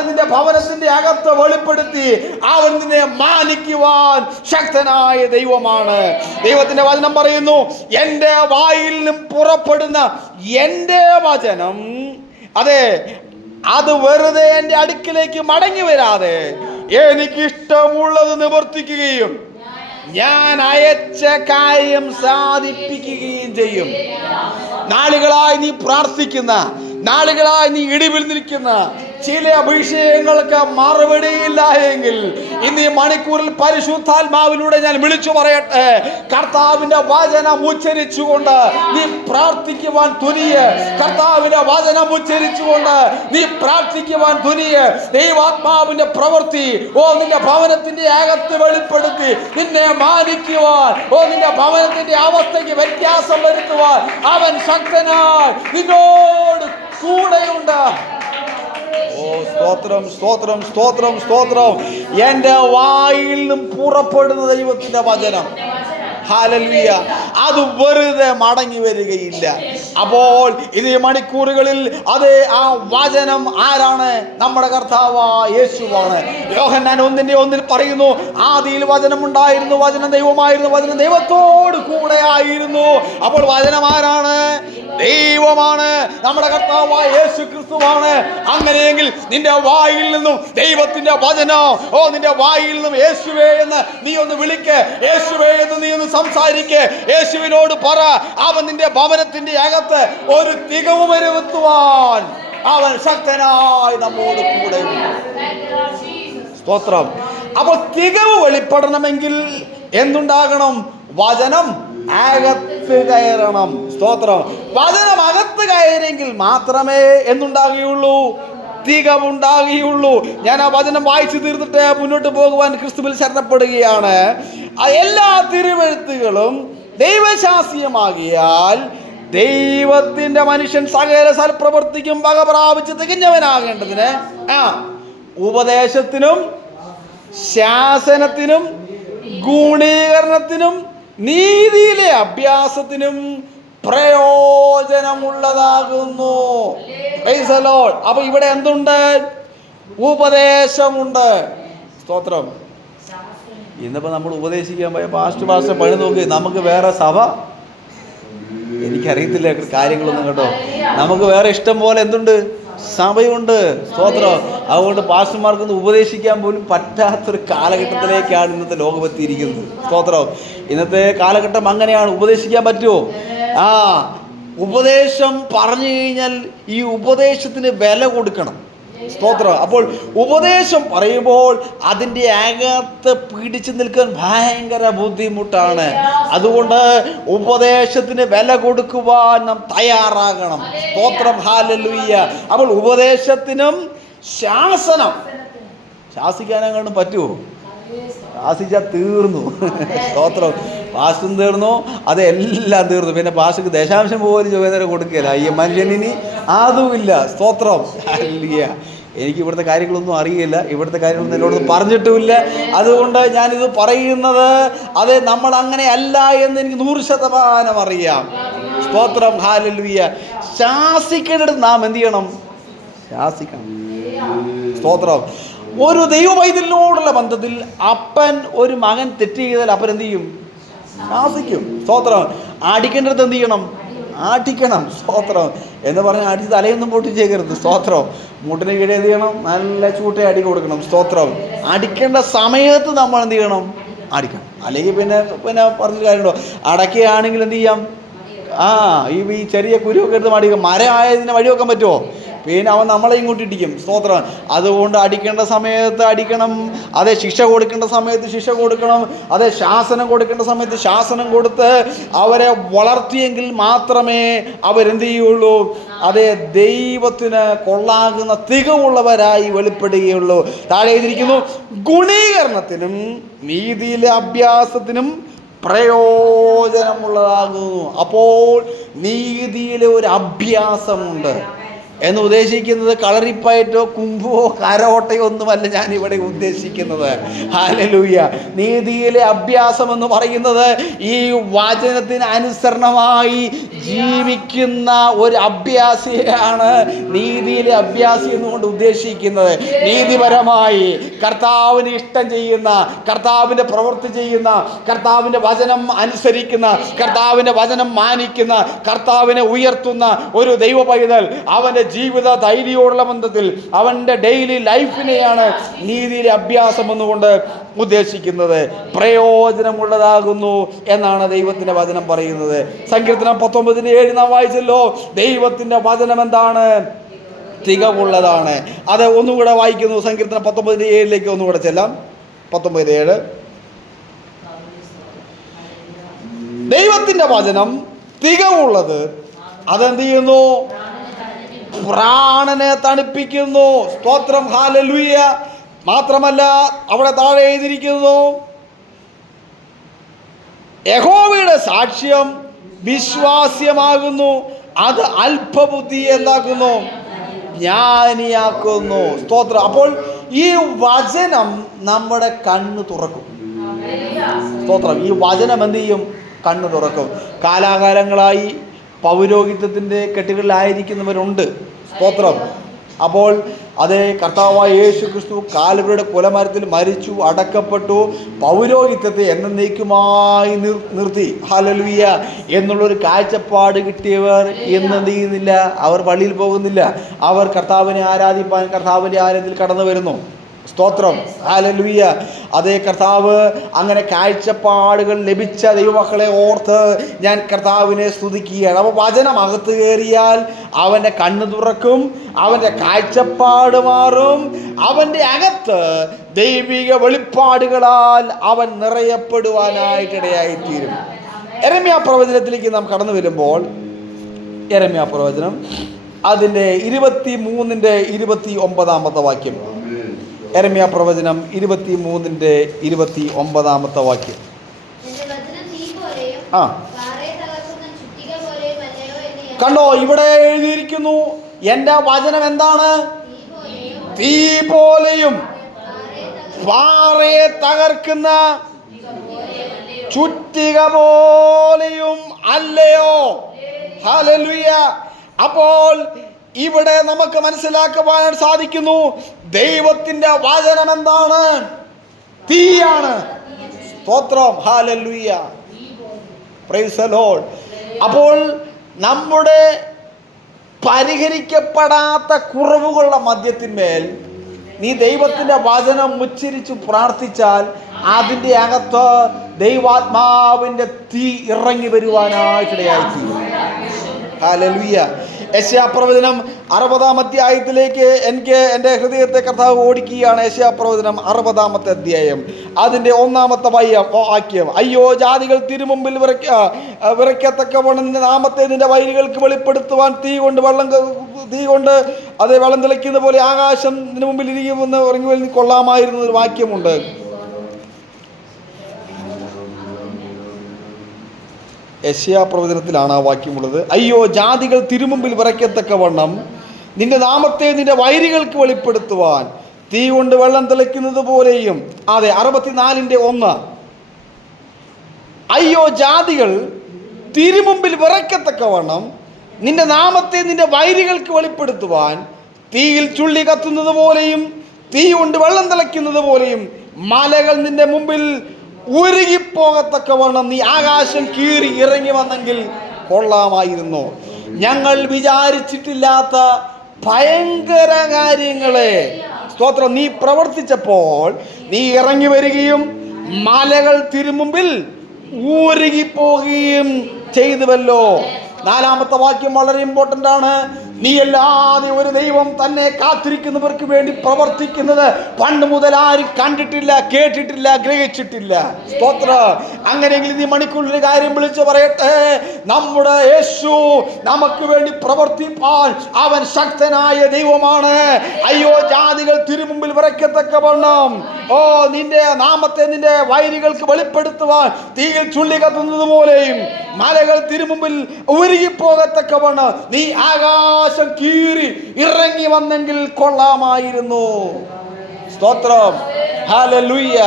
നിന്റെ ഭവനത്തിന്റെ അകത്ത് വെളിപ്പെടുത്തി അവൻ നിന്നെ മാനിക്കുവാൻ ശക്തനായ ദൈവമാണ്. ദൈവത്തിന്റെ വചനം പറയുന്നു: എൻ്റെ വായിൽ നിന്നും പുറപ്പെടുന്ന എൻ്റെ വചനം അത് വെറുതെ എൻ്റെ അടുക്കിലേക്ക് മടങ്ങി വരാതെ എനിക്കിഷ്ടമുള്ളത് നിവർത്തിക്കുകയും ഞാൻ അയച്ച കാര്യം സാധിപ്പിക്കുകയും ചെയ്യും. നാളുകളായി നീ പ്രാർത്ഥിക്കുന്ന, നാളുകളായി നീ ഇടിവിൽ നിൽക്കുന്ന, ചില അഭിഷേകങ്ങൾക്ക് മറുപടിയില്ല എങ്കിൽ ഇന്ന് ഈ മണിക്കൂറിൽ പരിശുദ്ധാത്മാവിലൂടെ ഞാൻ വിളിച്ചു പറയട്ടെ, കർത്താവിന്റെ വചനം ഉച്ചരിച്ചുകൊണ്ട് നീ പ്രാർത്ഥിക്കുവാൻ തുനിയ്. കർത്താവിന്റെ വചനം ഉച്ചരിച്ചുകൊണ്ട് നീ പ്രാർത്ഥിക്കുവാൻ തുനിയ്. ദൈവാത്മാവിന്റെ പ്രവൃത്തി നിന്റെ ഭവനത്തിന്റെ അകത്ത് വെളിപ്പെടുത്തി നിന്നെ മാനിക്കുവാൻ, നിന്റെ ഭവനത്തിന്റെ അവസ്ഥയ്ക്ക് വ്യത്യാസം വരുത്തുവാൻ അവൻ ശക്തനായി നിന്നോട് കൂടെയുണ്ട്. സ്തോത്രം, സ്തോത്രം, സ്തോത്രം, സ്തോത്രം. എന്റെ വായിൽ നിന്നും പുറപ്പെടുന്ന ദൈവത്തിന്റെ വചനം, ഹല്ലേലൂയ, അത് വെറുതെ മടങ്ങി വരികയില്ല. അപ്പോൾ ഇത് മണിക്കൂറുകളിൽ അതേ ആ വചനം ആരാണ്? നമ്മുടെ കർത്താവായ യേശുവാണ്. യോഹന്നാൻ 1:1 പറയുന്നു, ആദിയിൽ വചനം ഉണ്ടായിരുന്നു, വചനം ദൈവമായിരുന്നു, വചനം ദൈവത്തോട് കൂടെ ആയിരുന്നു. അപ്പോൾ വചനം ആരാണ്? ദൈവമാണ്, നമ്മുടെ കർത്താവായ യേശു ക്രിസ്തുവാണ്. അങ്ങനെയെങ്കിൽ നിന്റെ വായിൽ നിന്നും ദൈവത്തിന്റെ വചനം, നിന്റെ വായിൽ നിന്നും യേശുവേ എന്ന് നീ ഒന്ന് വിളിക്ക്, യേശുവേ എന്ന് നീ ഒന്ന് സംസാരിക്ക്. യേശുവിനോട് പറ, അവൻ നിന്റെ ഭവനത്തിന്റെ അകത്ത് ഒരു തികവ് വരുത്തുവാൻ അവൻ ശക്തനായി നമ്മോട് കൂടെ. സ്തോത്രം. അപ്പോൾ തികവ് വെളിപ്പെടണമെങ്കിൽ എന്തുണ്ടാകണം? വചനം അകത്ത് കയറണം. സ്തോത്രം. വചനം അകത്ത് കയറിയെങ്കിൽ മാത്രമേ എന്തുണ്ടാകുകയുള്ളൂ? തികവുണ്ടാകുകയുള്ളൂ. ഞാൻ ആ വചനം വായിച്ചു തീർന്നിട്ട് മുന്നോട്ട് പോകുവാൻ ക്രിസ്തുവിൽ ശരണപ്പെടുകയാണ്. എല്ലാ തിരുവെഴുത്തുകളും ദൈവശാസ്ത്രീയമാകിയാൽ ദൈവത്തിന്റെ മനുഷ്യൻ സകല സൽപ്രവൃത്തിക്കും വക പ്രാപിച്ച് തികഞ്ഞവനാകേണ്ടതിന് ഉപദേശത്തിനും ശാസനത്തിനും ഗുണീകരണത്തിനും നീതിയിലെ അഭ്യാസത്തിനും പ്രയോജനമുള്ളതാകുന്നു. അപ്പൊ ഇവിടെ എന്തുണ്ട്? ഉപദേശമുണ്ട്. സ്തോത്രം. ഇന്നിപ്പോ നമ്മൾ ഉപദേശിക്കാൻ പോയ പാസ്റ്റർ പണി നോക്കി, നമുക്ക് വേറെ സഭ, എനിക്കറിയത്തില്ല കാര്യങ്ങളൊന്നും കേട്ടോ, നമുക്ക് വേറെ ഇഷ്ടം പോലെ എന്തുണ്ട്? സഭയുണ്ട്. സ്തോത്രം. അതുകൊണ്ട് പാസ്റ്റർമാർക്കൊന്നും ഉപദേശിക്കാൻ പോലും പറ്റാത്തൊരു കാലഘട്ടത്തിലേക്കാണ് ഇന്നത്തെ ലോകം എത്തിയിരിക്കുന്നത്. സ്തോത്രം. ഇന്നത്തെ കാലഘട്ടം അങ്ങനെയാണ്. ഉപദേശിക്കാൻ പറ്റുമോ? ഉപദേശം പറഞ്ഞു കഴിഞ്ഞാൽ ഈ ഉപദേശത്തിന് വില കൊടുക്കണം. സ്തോത്രം. അപ്പോൾ ഉപദേശം പറയുമ്പോൾ അതിൻ്റെ അകത്ത് പിടിച്ചു നിൽക്കാൻ ഭയങ്കര ബുദ്ധിമുട്ടാണ്. അതുകൊണ്ട് ഉപദേശത്തിന് വില കൊടുക്കുവാൻ നാം തയ്യാറാകണം. സ്തോത്രം. ഹല്ലേലൂയ. അപ്പോൾ ഉപദേശത്തിനും ശാസിക്കാനെങ്ങാനും പറ്റുമോ? ശാസിച്ചാൽ തീർന്നു. സ്തോത്രം. പാസ്റ്റും തീർന്നു, അതെല്ലാം തീർന്നു. പിന്നെ പാസ്റ്റർക്ക് ദശാംശം പോലും ചുമതല കൊടുക്കുകയില്ല. ഈ മനുഷ്യനിനി അതുമില്ല. സ്തോത്രം. ഹല്ലേലൂയ. എനിക്ക് ഇവിടുത്തെ കാര്യങ്ങളൊന്നും അറിയില്ല, ഇവിടുത്തെ കാര്യങ്ങളൊന്നും എന്നോടൊന്നും പറഞ്ഞിട്ടുമില്ല. അതുകൊണ്ട് ഞാനിത് പറയുന്നത് അത് നമ്മൾ അങ്ങനെ അല്ല എന്ന് എനിക്ക് 100% അറിയാം. സ്തോത്രം. ഹല്ലേലൂയ. ശാസിക്കേണ്ടത് നാം എന്ത് ചെയ്യണം? ശാസിക്കണം. സ്തോത്രം. ഒരു ദൈവവൈദ്യനോടുള്ള ബന്ധത്തിൽ അപ്പൻ ഒരു മകൻ തെറ്റ് ചെയ്താൽ അപ്പൻ എന്ത് ചെയ്യും? ശാസിക്കും. സ്തോത്രം. അടിക്കേണ്ടത് എന്ത് ചെയ്യണം? ആട്ടിക്കണം. സ്തോത്രം. എന്ന് പറഞ്ഞാൽ അടി തലയൊന്നും പൊട്ടിച്ചേക്കരുത്. സ്തോത്രം. മുട്ടിന് കീഴെ എന്ത് ചെയ്യണം? നല്ല ചൂട്ടെ അടി കൊടുക്കണം. സ്തോത്രം. അടിക്കേണ്ട സമയത്ത് നമ്മൾ എന്ത് ചെയ്യണം? അടിക്കണം. അല്ലെങ്കിൽ പിന്നെ പറഞ്ഞ കാര്യമുണ്ടോ? അടയ്ക്കുകയാണെങ്കിൽ എന്ത് ചെയ്യാം? ഈ ചെറിയ കുരുവൊക്കെ എടുത്ത് അടിക്കാം. മരം ആയതിനെ വഴി വെക്കാൻ പറ്റുമോ? പിന്നെ അവൻ നമ്മളെ ഇങ്ങോട്ട് ഇടിക്കും. സ്തോത്രം. അതുകൊണ്ട് അടിക്കേണ്ട സമയത്ത് അടിക്കണം. അതേ ശിക്ഷ കൊടുക്കേണ്ട സമയത്ത് ശിക്ഷ കൊടുക്കണം. അതേ ശാസനം കൊടുക്കേണ്ട സമയത്ത് ശാസനം കൊടുത്ത് അവരെ വളർത്തിയെങ്കിൽ മാത്രമേ അവരെന്ത് ചെയ്യുള്ളൂ? അതേ ദൈവത്തിന് കൊള്ളാകുന്ന തികവുള്ളവരായി വെളിപ്പെടുകയുള്ളൂ. താഴെ എഴുതിയിരിക്കുന്നു, ഗുണീകരണത്തിനും നീതിയിലെ അഭ്യാസത്തിനും പ്രയോജനമുള്ളതാകുന്നു. അപ്പോൾ നീതിയിലെ ഒരു അഭ്യാസമുണ്ട് എന്ന് ഉദ്ദേശിക്കുന്നത് കളറിപ്പയറ്റോ കുമ്പോ കരോട്ടയോ ഒന്നുമല്ല ഞാൻ ഇവിടെ ഉദ്ദേശിക്കുന്നത്. ഹല്ലേലൂയ. നീതിയിലെ അഭ്യാസം എന്ന് പറയുന്നത് ഈ വചനത്തിന് അനുസരണമായി ജീവിക്കുന്ന ഒരു അഭ്യാസിയാണ് നീതിയിലെ അഭ്യാസി എന്നുകൊണ്ട് ഉദ്ദേശിക്കുന്നത്. നീതിപരമായി കർത്താവിന് ഇഷ്ടം ചെയ്യുന്ന, കർത്താവിൻ്റെ പ്രവൃത്തി ചെയ്യുന്ന, കർത്താവിൻ്റെ വചനം അനുസരിക്കുന്ന, കർത്താവിൻ്റെ വചനം മാനിക്കുന്ന, കർത്താവിനെ ഉയർത്തുന്ന ഒരു ദൈവ പൈതൽ അവൻ്റെ ജീവിത ധൈര്യമുള്ള ബന്ധത്തിൽ അവൻ്റെ ഡെയിലി ലൈഫിനെയാണ് നീതിയിലെ അഭ്യാസം എന്നുകൊണ്ട് ഉദ്ദേശിക്കുന്നത്. പ്രയോജനമുള്ളതാകുന്നു എന്നാണ് ദൈവത്തിൻ്റെ വചനം പറയുന്നത്. സങ്കീർത്തനം 19:7 നാം വായിച്ചല്ലോ. ദൈവത്തിൻ്റെ വചനം എന്താണ്? തികവുള്ളതാണ്. അത് ഒന്നുകൂടെ വായിക്കുന്നു. സങ്കീർത്തനം 19:7 ഒന്നുകൂടെ ചെല്ലാം. 19:7. ദൈവത്തിൻ്റെ വചനം തികവുള്ളത്, അതെന്ത് ചെയ്യുന്നു? പ്രാണനെ തണുപ്പിക്കുന്നു. സ്തോത്രം, ഹല്ലേലൂയ. മാത്രമല്ല അവിടെ താഴെ എഴുതിയിരിക്കുന്നു, യഹോവയുടെ സാക്ഷ്യം വിശ്വാസ്യമാകുന്നു, അത് അല്പബുദ്ധി എന്താക്കുന്നു? ജ്ഞാനിയാക്കുന്നു. സ്തോത്രം. അപ്പോൾ ഈ വചനം നമ്മുടെ കണ്ണ് തുറക്കും. സ്തോത്രം. ഈ വചനം എന്ത് ചെയ്യും? കണ്ണ് തുറക്കും. കാലാകാലങ്ങളായി പൗരോഹിത്യത്തിൻ്റെ കെട്ടുകളിലായിരിക്കുന്നവരുണ്ട്. സ്തോത്രം. അപ്പോൾ അതേ കർത്താവായ യേശു ക്രിസ്തു കാൽവരിയുടെ കുലമരത്തിൽ മരിച്ചു, അടക്കപ്പെട്ടു, പൗരോഹിത്യത്തെ എന്നേക്കുമായി നിർത്തി, ഹല്ലേലൂയ എന്നുള്ളൊരു കാഴ്ചപ്പാട് കിട്ടിയവർ എന്ത് ചെയ്യുന്നില്ല? അവർ പള്ളിയിൽ പോകുന്നില്ല. അവർ കർത്താവിനെ ആരാധിപ്പാൻ കർത്താവിൻ്റെ ആലയത്തിൽ കടന്നു വരുന്നു. സ്തോത്രം, ഹല്ലേലൂയ. അതേ കർത്താവ് അങ്ങനെ കാഴ്ചപ്പാടുകൾ ലഭിച്ച ദൈവമക്കളെ ഓർത്ത് ഞാൻ കർത്താവിനെ സ്തുതിക്കുകയാണ്. അപ്പോൾ വചനം അകത്ത് കയറിയാൽ അവൻ്റെ കണ്ണ് തുറക്കും, അവൻ്റെ കാഴ്ചപ്പാട് മാറും, അവൻ്റെ അകത്ത് ദൈവിക വെളിപ്പാടുകളാൽ അവൻ നിറയപ്പെടുവാനായിട്ടിടയായിത്തീരും. യെരമ്യാ പ്രവചനത്തിലേക്ക് നാം കടന്നു വരുമ്പോൾ, യെരമ്യാ പ്രവചനം അതിൻ്റെ 23-29 വാക്യം. യെരമ്യാ പ്രവചനം 23-29 വാക്യം. കണ്ടോ, ഇവിടെ എഴുതിയിരിക്കുന്നു, എൻ്റെ വചനം എന്താണ്? തീ പോലെയും പാറയെ തകർക്കുന്ന ചുറ്റിക പോലെയും അല്ലയോ? ഹല്ലേലൂയ. അപ്പോൾ ഇവിടെ നമുക്ക് മനസ്സിലാക്കുവാൻ സാധിക്കുന്നു, ദൈവത്തിൻ്റെ വചനം എന്താണ്? തീയാണ്. സ്തോത്രം, ഹല്ലേലൂയ, പ്രൈസ് ദി ലോർഡ്. അപ്പോൾ നമ്മുടെ പരിഹരിക്കപ്പെടാത്ത കുറവുകളുടെ മധ്യത്തിന്മേൽ നീ ദൈവത്തിൻ്റെ വചനം ഉച്ചരിച്ച് പ്രാർത്ഥിച്ചാൽ അതിൻ്റെ അകത്ത് ദൈവാത്മാവിൻ്റെ തീ ഇറങ്ങി വരുവാനായിട്ടിടയായിത്തീരും. ഹല്ലേലൂയ. യെശയ്യാ പ്രവചനം 60-ാം അധ്യായത്തിലേക്ക് എനിക്ക് എൻ്റെ ഹൃദയത്തെ കർത്താവ് ഓടിക്കുകയാണ്. യെശയ്യാ പ്രവചനം 60-ാമത്തെ അധ്യായം അതിൻ്റെ 1-ാമത്തെ വാക്യം. അയ്യോ, ജാതികൾ തിരുമുമ്പിൽ വിറയ്ക്കത്തക്കവണ്ണം നിന്റെ നാമത്തെ നിന്റെ വൈരികൾക്ക് വെളിപ്പെടുത്തുവാൻ തീ കൊണ്ട് അത് വെള്ളം തിളയ്ക്കുന്ന പോലെ ആകാശം നിന്റെ മുമ്പിൽ ഇരിക്കുമെന്ന് ഉറങ്ങി കൊള്ളാമായിരുന്ന ഒരു വാക്യമുണ്ട്. യെശയ്യാ പ്രവചനത്തിലാണ് ആ വാക്യമുള്ളത്. അയ്യോ, ജാതികൾ തിരുമുമ്പിൽ വിറയ്ക്കത്തക്കവണ്ണം നിന്റെ നാമത്തെ നിന്റെ വൈരികൾക്ക് വെളിപ്പെടുത്തുവാൻ തീ കൊണ്ട് വെള്ളം തിളയ്ക്കുന്നത് പോലെയും. അതെ, 64:1. അയ്യോ, ജാതികൾ തിരുമുമ്പിൽ വിറയ്ക്കത്തക്കവണ്ണം നിന്റെ നാമത്തെ നിന്റെ വൈരികൾക്ക് വെളിപ്പെടുത്തുവാൻ തീയിൽ ചുള്ളി കത്തുന്നത് പോലെയും തീ കൊണ്ട് വെള്ളം തിളയ്ക്കുന്നത് പോലെയും മലകൾ നിന്റെ മുമ്പിൽ ഉരുകിപ്പോകത്തക്കവണ്ണം നീ ആകാശം കീറി ഇറങ്ങി വന്നെങ്കിൽ കൊള്ളാമായിരുന്നു. ഞങ്ങൾ വിചാരിച്ചിട്ടില്ലാത്ത ഭയങ്കര കാര്യങ്ങളെ, സ്തോത്രം, നീ പ്രവർത്തിച്ചപ്പോൾ നീ ഇറങ്ങി വരികയും മലകൾ തിരുമുമ്പിൽ ഊരുകിപ്പോകുകയും ചെയ്തുവല്ലോ. 4-ാമത്തെ വാക്യം വളരെ ഇമ്പോർട്ടൻ്റ് ആണ്. നീ അല്ലാതെ ഒരു ദൈവം തന്നെ കാത്തിരിക്കുന്നവർക്ക് വേണ്ടി പ്രവർത്തിക്കുന്നത് പണ്ട് മുതൽ ആരും കണ്ടിട്ടില്ല, കേട്ടിട്ടില്ല, ഗ്രഹിച്ചിട്ടില്ല. സ്തോത്രം. അങ്ങനെയെങ്കിൽ നീ മണിക്കൂറിൽ കാര്യം വിളിച്ചു പറയട്ടെ, നമ്മുടെ യേശു നമുക്ക് വേണ്ടി പ്രവർത്തിപ്പാൻ അവൻ ശക്തനായ ദൈവമാണ്. അയ്യോ, ജാതികൾ തിരുമുമ്പിൽ വിറയ്ക്കത്തക്കവണ്ണം നിന്റെ നാമത്തെ നിന്റെ വൈരികൾക്ക് വെളിപ്പെടുത്തുവാൻ തീയിൽ ചുള്ളി കത്തുന്നത് പോലെയും മലകൾ തിരുമുമ്പിൽ ഉരുകിപ്പോകത്തക്കവണ്ണം നീ ആകാശം കീറി ഇറങ്ങി വന്നെങ്കിൽ കൊള്ളാമായിരുന്നു. സ്തോത്രം, ഹല്ലേലൂയ.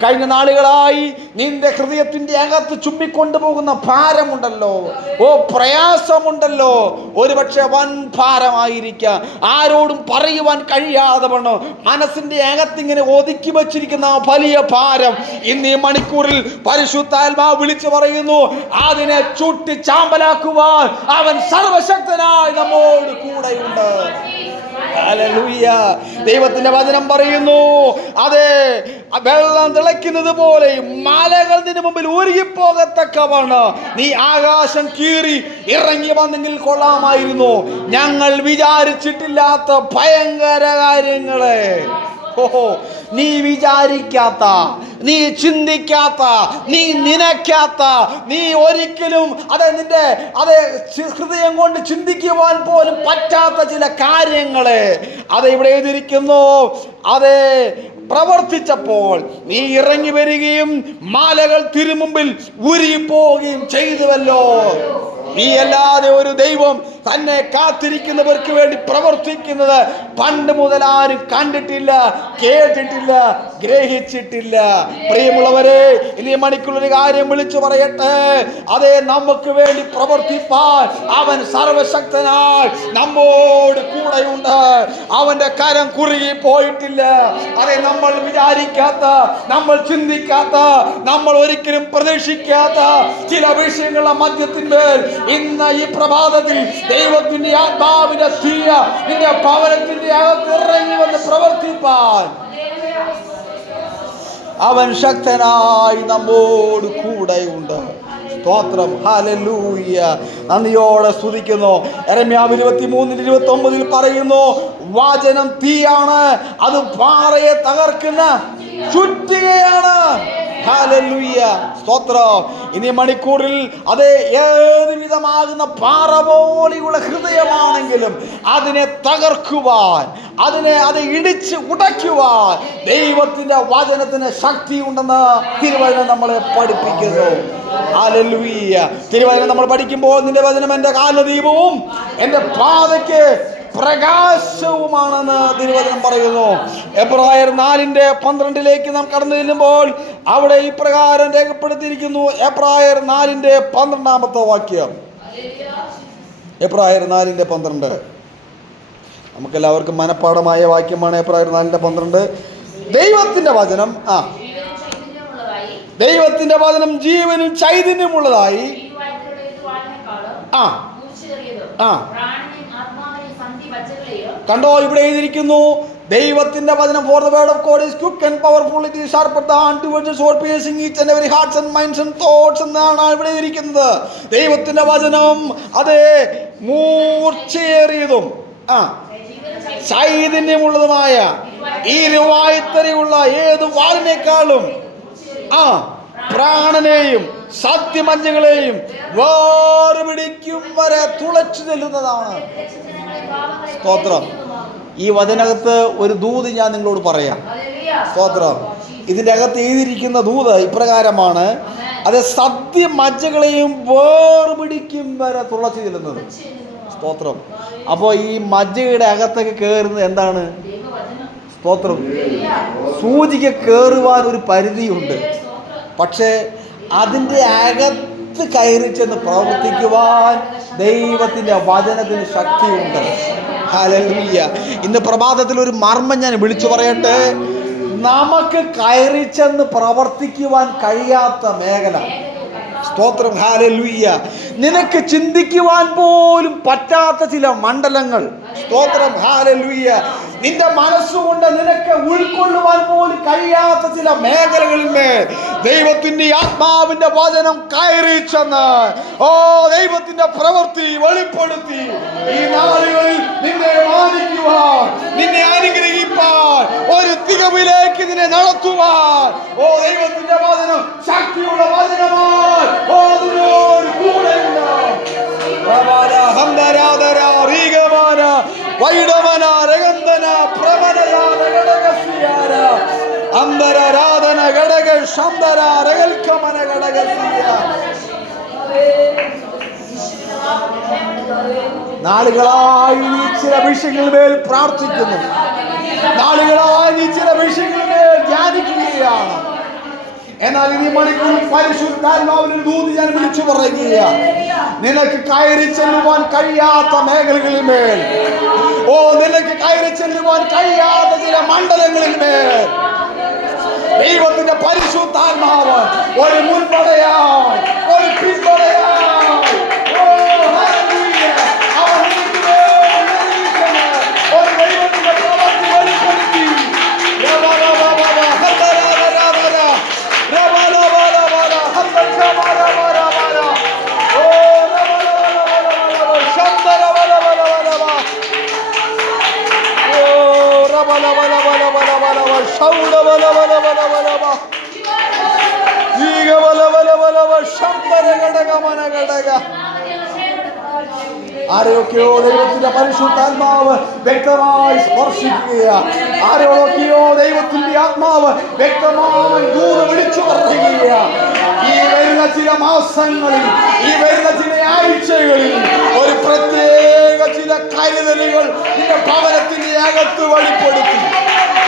കഴിഞ്ഞ നാളുകളായി നിന്റെ ഹൃദയത്തിൻ്റെ അകത്ത് ചുമ്മിക്കൊണ്ടുപോകുന്ന ഭാരമുണ്ടല്ലോ, പ്രയാസമുണ്ടല്ലോ, ഒരുപക്ഷെ വൻ ഭാരമായിരിക്കാം. ആരോടും പറയുവാൻ കഴിയാതെ വണ്ണം മനസ്സിൻ്റെ അകത്തിങ്ങനെ ഒതുക്കി വച്ചിരിക്കുന്ന വലിയ ഭാരം ഇന്ന് ഈ മണിക്കൂറിൽ പരിശുദ്ധാത്മാവ് വിളിച്ചു പറയുന്നു, അതിനെ ചുട്ടി ചാമ്പലാക്കുവാൻ അവൻ സർവശക്തനായി നമ്മോട് കൂടെയുണ്ട്. ഹല്ലേലൂയ. ദൈവത്തിന്റെ വചനം പറയുന്നു, അതെ, വെള്ളം തിളയ്ക്കുന്നത് പോലെ മലകൾ നിന്റെ മുമ്പിൽ ഉരുകിപ്പോകത്തക്കവണ്ണം നീ ആകാശം കീറി ഇറങ്ങി വന്നെങ്കിൽ കൊള്ളാമായിരുന്നു. ഞങ്ങൾ വിചാരിച്ചിട്ടില്ലാത്ത ഭയങ്കര കാര്യങ്ങളെ, ഓഹോ, നീ വിചാരിക്കാത്ത, നീ ചിന്തിക്കാത്ത, നീ നനയ്ക്കാത്ത, നീ ഒരിക്കലും നിന്റെ ഹൃദയം കൊണ്ട് ചിന്തിക്കുവാൻ പോലും പറ്റാത്ത ചില കാര്യങ്ങളെ ഇവിടെ എഴുതിയിരിക്കുന്നു. പ്രവർത്തിച്ചപ്പോൾ നീ ഇറങ്ങി വരികയും മലകൾ തിരുമുമ്പിൽ ഉരുകിപ്പോവുകയും ചെയ്തുവല്ലോ. നീ അല്ലാതെ ഒരു ദൈവം തന്നെ കാത്തിരിക്കുന്നവർക്ക് വേണ്ടി പ്രവർത്തിക്കുന്നത് പണ്ട് മുതൽ ആരും കണ്ടിട്ടില്ല, കേട്ടിട്ടില്ല, ഗ്രഹിച്ചിട്ടില്ല. പ്രിയമുള്ളവരെ, ഇനി മണിക്കുള്ളൊരു കാര്യം വിളിച്ചു പറയട്ടെ. നമുക്ക് വേണ്ടി പ്രവർത്തിപ്പാൻ അവൻ സർവശക്തനായി നമ്മോട് കൂടെയുണ്ട്. അവന്റെ കരം കുറുകി പോയിട്ടില്ല. നമ്മൾ വിചാരിക്കാത്ത, നമ്മൾ ചിന്തിക്കാത്ത, നമ്മൾ ഒരിക്കലും പ്രതീക്ഷിക്കാത്ത ചില വിഷയങ്ങളുടെ മധ്യത്തിന്മേൽ ഇന്ന് ഈ പ്രഭാതത്തിൽ ദൈവത്തിന്റെ ആത്മാവിന്റെ തീയ നിന്റെ ഭവനത്തിന്റെ അകത്ത് ഇറങ്ങി വന്ന് പ്രവർത്തിപ്പാൻ അവൻ ശക്തനായി നമ്മോട് കൂടെയുണ്ട്. സ്തോത്രം, ഹല്ലേലൂയ. നന്ദിയോടെ സ്തുതിക്കുന്നു. യെരമ്യാവ് 23:29 പറയുന്നു, വചനം തീയാണ്, അത് പാറയെ തകർക്കുന്ന ചുറ്റികയാണ്. ഹല്ലേലൂയ, സ്തോത്രം. ഇനി മണിക്കൂറിൽ ഏത് വിധമാകുന്ന പാറ പോലെയുള്ള ഹൃദയമാണെങ്കിലും അതിനെ തകർക്കുവാൻ, അത് ഇടിച്ച് ഉടയ്ക്കുവാൻ ദൈവത്തിന്റെ വചനത്തിന് ശക്തിയുണ്ടെന്ന് തിരുവചനം നമ്മളെ പഠിപ്പിക്കുന്നു. ഹല്ലേലൂയ. തിരുവചനം നമ്മൾ പഠിക്കുമ്പോൾ നിന്റെ വചനം എൻ്റെ കാലദീപവും എൻ്റെ പാതയ്ക്ക് പ്രകാശവുമാണെന്ന് തിരുവചനം പറയുന്നു. എബ്രായർ 4:12 നാം കടന്നു ചെല്ലുമ്പോൾ അവിടെ ഇപ്രകാരം രേഖപ്പെടുത്തിയിരിക്കുന്നു. എബ്രായർ 4:12 വാക്യം. എബ്രായർ 4:12 നമുക്കെല്ലാവർക്കും മനഃപ്പാഠമായ വാക്യമാണ്. എബ്രായർ 4:12 ദൈവത്തിന്റെ വചനം ദൈവത്തിന്റെ വചനം ജീവനും ചൈതന്യമുള്ളതായി കണ്ടോ, ഇവിടെ എഴുതിയിരിക്കുന്നു ദൈവത്തിന്റെ വചനം, for the word of God is quick and powerful, it is sharper than two-edged sword, piercing each and every hearts and minds and thoughts എന്നാണ് ഇവിടെ ഇരിക്കുന്നത്. ദൈവത്തിന്റെ വചനം മൂർച്ചയേറിയതും ചൈതന്യമുള്ളതുമായ ഇരുവായ്ത്തലയുള്ള ഏത് വാളിനേക്കാളും പ്രാണനെയും സത്യമഞ്ജകളെയും വേർപിടിക്കും വരെ തുളച്ചു ചെല്ലുന്നതാണ്. സ്തോത്രം. ഈ വചനകത്ത് ഒരു ദൂത് ഞാൻ നിങ്ങളോട് പറയാം. സ്തോത്രം. ഇതിൻ്റെ അകത്ത് എഴുതിയിരിക്കുന്ന ദൂത് ഇപ്രകാരമാണ്, സത്യമജ്ജകളെയും വേർപിടിക്കും വരെ തുളച്ചു ചെല്ലുന്നത്. സ്തോത്രം. അപ്പോൾ ഈ മജ്ജയുടെ അകത്തൊക്കെ കയറുന്നത് എന്താണ്? സ്തോത്രം. സൂചിക്ക് കയറുവാൻ ഒരു പരിധിയുണ്ട്, പക്ഷേ അതിൻ്റെ അകത്ത് കയറി ചെന്ന് പ്രവർത്തിക്കുവാൻ ദൈവത്തിൻ്റെ വചനത്തിന് ശക്തിയുണ്ട്. ഹല്ലേലൂയ. ഇന്ന് പ്രഭാതത്തിൽ ഒരു മർമ്മം ഞാൻ വിളിച്ചു പറയട്ടെ. നമുക്ക് കയറി ചെന്ന് പ്രവർത്തിക്കുവാൻ കഴിയാത്ത മേഖല. സ്തോത്രം. ഹല്ലേലൂയ. നിനക്ക് ചിന്തിക്കുവാൻ പോലും പറ്റാത്ത ചില മണ്ഡലങ്ങൾ. സ്തോത്രം. ഹല്ലേലൂയ. നിന്റെ മനസ്സുകൊണ്ട് നിനക്ക് ഉൾക്കൊള്ളുവാൻ പോലും കഴിയാത്ത ചില മേഖലകളിന്മേൽ ദൈവത്തിന്റെ ആത്മാവിന്റെ വചനം കയറി ചെന്ന് ദൈവത്തിന്റെ പ്രവൃത്തി വെളിപ്പെടുത്തി ഈ നാളുകളിൽ നിന്നെ മാനിക്കുവാൻ, നിന്നെ അനുഗ്രഹിപ്പാൻ, ഒരു തികവിലേക്ക് നിന്നെ നടത്തുവാൻ ദൈവത്തിന്റെ വചനം ശക്തിയുള്ള വചനമായി അതിനോട് കൂടെയുണ്ട്. വൈഡമന രഗന്ധന പ്രവനയാന ഘടകസിയാര അന്തരാരാധന ഘടക ശന്തര രഗൽക്കമന ഘടകസിയ. നാളുകളായി നീ ചില വിഷയങ്ങളിൽ മേൽ പ്രാർത്ഥിക്കുന്നു, നാളുകളായി നീ ചില വിഷയങ്ങളിൽ മേൽ ധ്യാനിക്കുകയാണ്. എന്നാൽ ഈ മണിക്കൂറിൽ പരിശുദ്ധാത്മാവിന്റെ ദൂത് ഞാൻ വിളിച്ചു പറയുകയാണ്. നിനക്ക് കയറി ചെല്ലുവാൻ കഴിയാത്ത മേഖലകളിൽ മേൽ, നിനക്ക് കയറി ചെല്ലുവാൻ കഴിയാത്ത ചില മണ്ഡലങ്ങളിൽ മേൽ ദൈവത്തിന്റെ പരിശുദ്ധാത്മാവ് ഒരു മുൻപടയായി, ഒരു പിൻപടയായി ഒരു ദൈവത്തിന്റെ ആരെയൊക്കെയോ ദൈവത്തിന്റെ പരിശുദ്ധാത്മാവ് വ്യക്തമായി സ്പർശിക്കുക, ആരെയൊക്കെയോ ദൈവത്തിന്റെ ആത്മാവ് വ്യക്തമായി ദൂത് വിളിച്ചു പറയുക. ഈ വരുന്ന ചില മാസങ്ങളിൽ, ഈ വരുന്ന ചില ആഴ്ചകളിൽ ഒരു പ്രത്യേക ചില കരുതലുകൾ നിന്റെ ഭവനത്തിന്റെ അകത്ത് വെളിപ്പെടുത്തി.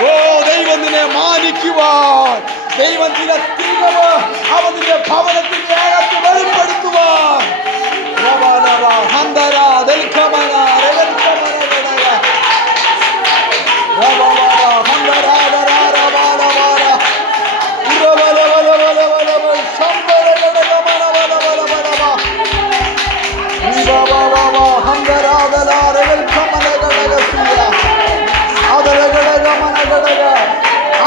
ഓ, ദൈവം നിന്നെ മാനിക്കുവാൻ, ദൈവം ചില തികവ് അവൻ നിന്റെ ഭവനത്തിന്റെ അകത്ത് വെളിപ്പെടുത്തുവാൻ.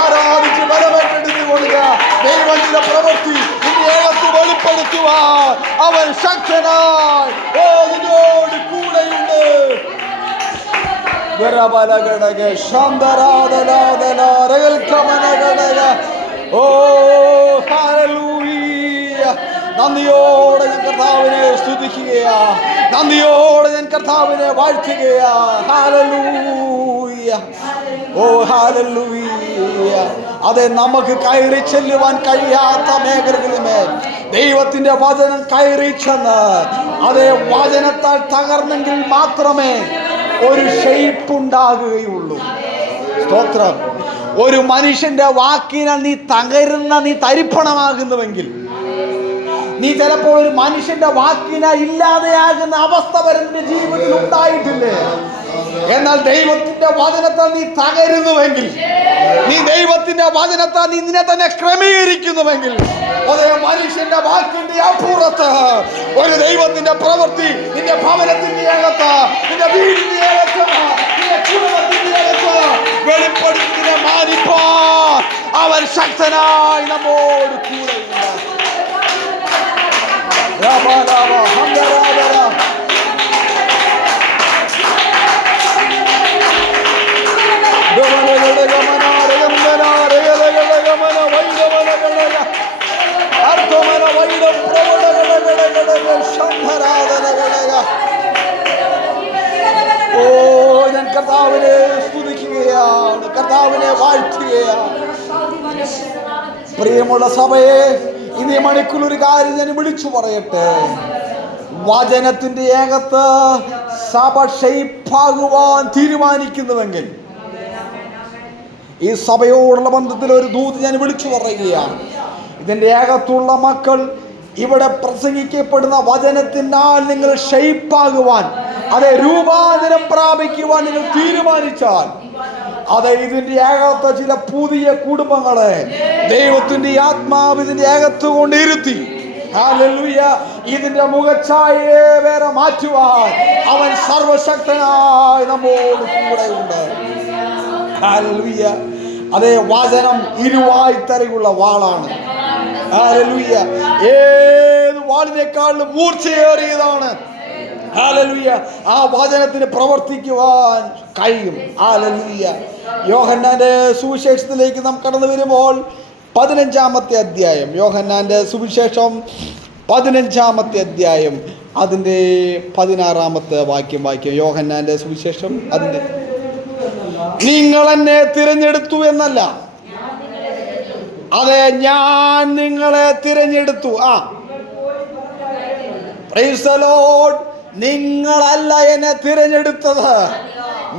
ആരാധിച്ച് ബലമേറ്റെടുത്തു കൊടുക്കുക. ദൈവത്തിന്റെ പ്രവൃത്തി നിന്നേകത്ത് വെളിപ്പെടുത്തുവാൻ അവൻ ശക്തനായി നിന്നോട് കൂടെയുണ്ട്. ഓ, ഹല്ലേലൂയ. നന്ദിയോടെ ഞാൻ കർത്താവിനെ സ്തുതിക്കുകയാ, നന്ദിയോടെ ഞാൻ കർത്താവിനെ വാഴ്ത്തുകയാ. ഹല്ലേലൂയ. ഓ, ഹല്ലേലൂയ. അതെ, നമുക്ക് കയറി ചെല്ലുവാൻ കഴിയാത്ത മേഖലകളിന്മേൽ ദൈവത്തിന്റെ വചനം കയറി ചെന്ന് അതേ വചനത്താൽ തകർന്നെങ്കിൽ മാത്രമേ ഒരു ഷേപ്പ് ഉണ്ടാകുകയുള്ളൂ. സ്തോത്രം. ഒരു മനുഷ്യന്റെ വാക്കിനാൽ നീ തകരുന്ന, നീ തരിപ്പണമാകുന്നുവെങ്കിൽ, നീ ചിലപ്പോൾ ഒരു മനുഷ്യന്റെ വാക്കിനാൽ ഇല്ലാതെയാകുന്ന അവസ്ഥ വരെ ജീവിതത്തിൽ ഉണ്ടായിട്ടില്ലേ? എന്നാൽ ദൈവത്തിന്റെ വചനത്താൽ നീ തകരുന്നുവെങ്കിൽ, നീ ദൈവത്തിന്റെ വചനത്താൽ നീ നിന്നെ തന്നെ ക്രമീകരിക്കുന്നുവെങ്കിൽ, അതേ മനുഷ്യന്റെ വാക്കിന്റെ അപ്പുറത്ത് ഒരു ദൈവത്തിന്റെ പ്രവൃത്തി നിന്റെ ഭവനത്തിന്റെ അകത്ത്, നിന്റെ വീടിന്റെ അകത്ത്, നിന്റെ കുടുംബത്തിന്റെ അകത്ത് വെളിപ്പെടുത്തിനെ മാനിപ്പാൻ അവൻ ശക്തനായി നമ്മോട് കൂടെ. ഓ, ഞാൻ കർത്താവിനെ സ്തുതിക്കുകയാണ്, കർത്താവിനെ വാഴ്ത്തുകയാണ്. പ്രിയമുള്ള സഭയെ, ഇനി മണിക്കൂർ ഒരു കാര്യം ഞാൻ വിളിച്ചു പറയട്ടെ. വചനത്തിന്റെ ഏകത്ത് സഭ ഷെയ്പ്പാകുവാൻ തീരുമാനിക്കുന്നുവെങ്കിൽ, ഈ സഭയോടുള്ള ബന്ധത്തിൽ ഒരു ദൂത് ഞാൻ വിളിച്ചു പറയുകയാണ്. ഇതിന്റെ ഏകത്തുള്ള മക്കൾ ഇവിടെ പ്രസംഗിക്കപ്പെടുന്ന വചനത്തിനാൽ നിങ്ങൾ ഷെയ്പ്പാകുവാൻ, അതെ രൂപാന്തരം പ്രാപിക്കുവാൻ നിങ്ങൾ തീരുമാനിച്ചാൽ, അതെ ഇതിന്റെ ഏകത്ത് ചില പുതിയ കുടുംബങ്ങളെ ദൈവത്തിന്റെ ആത്മാവ് ഇതിന്റെ ഏകത്ത് കൊണ്ട് ഇരുത്തി, ഹല്ലേലൂയ, ഇതിന്റെ മുഖഛായയെ വേറെ മാറ്റുവാൻ അവൻ സർവശക്തനായി നമ്മോട് കൂടെയുണ്ട്. ഹല്ലേലൂയ. അതേ വചനം ഇരുവായ്ത്തരയുള്ള വാളാണ്. ഹല്ലേലൂയ. ഏത് വാളിനേക്കാളും മൂർച്ചയേറിയതാണ്. ഹല്ലേലൂയ. ആ വചനത്തിന് പ്രവർത്തിക്കുവാൻ കഴിയും. ഹല്ലേലൂയ. യോഹന്നാന്റെ സുവിശേഷത്തിലേക്ക് നാം കടന്നു വരുമ്പോൾ 15-ാമത്തെ അധ്യായം, യോഹന്നാന്റെ സുവിശേഷം 15-ാമത്തെ അധ്യായം അതിൻ്റെ 16-ാമത്തെ വാക്യം വായിക്കും. യോഹന്നാന്റെ സുവിശേഷം അതിൻ്റെ, നിങ്ങൾ എന്നെ തിരഞ്ഞെടുത്തു എന്നല്ല, അതെ ഞാൻ നിങ്ങളെ തിരഞ്ഞെടുത്തു. Price the Lord. നിങ്ങളല്ല എന്നെ തിരഞ്ഞെടുത്തത്,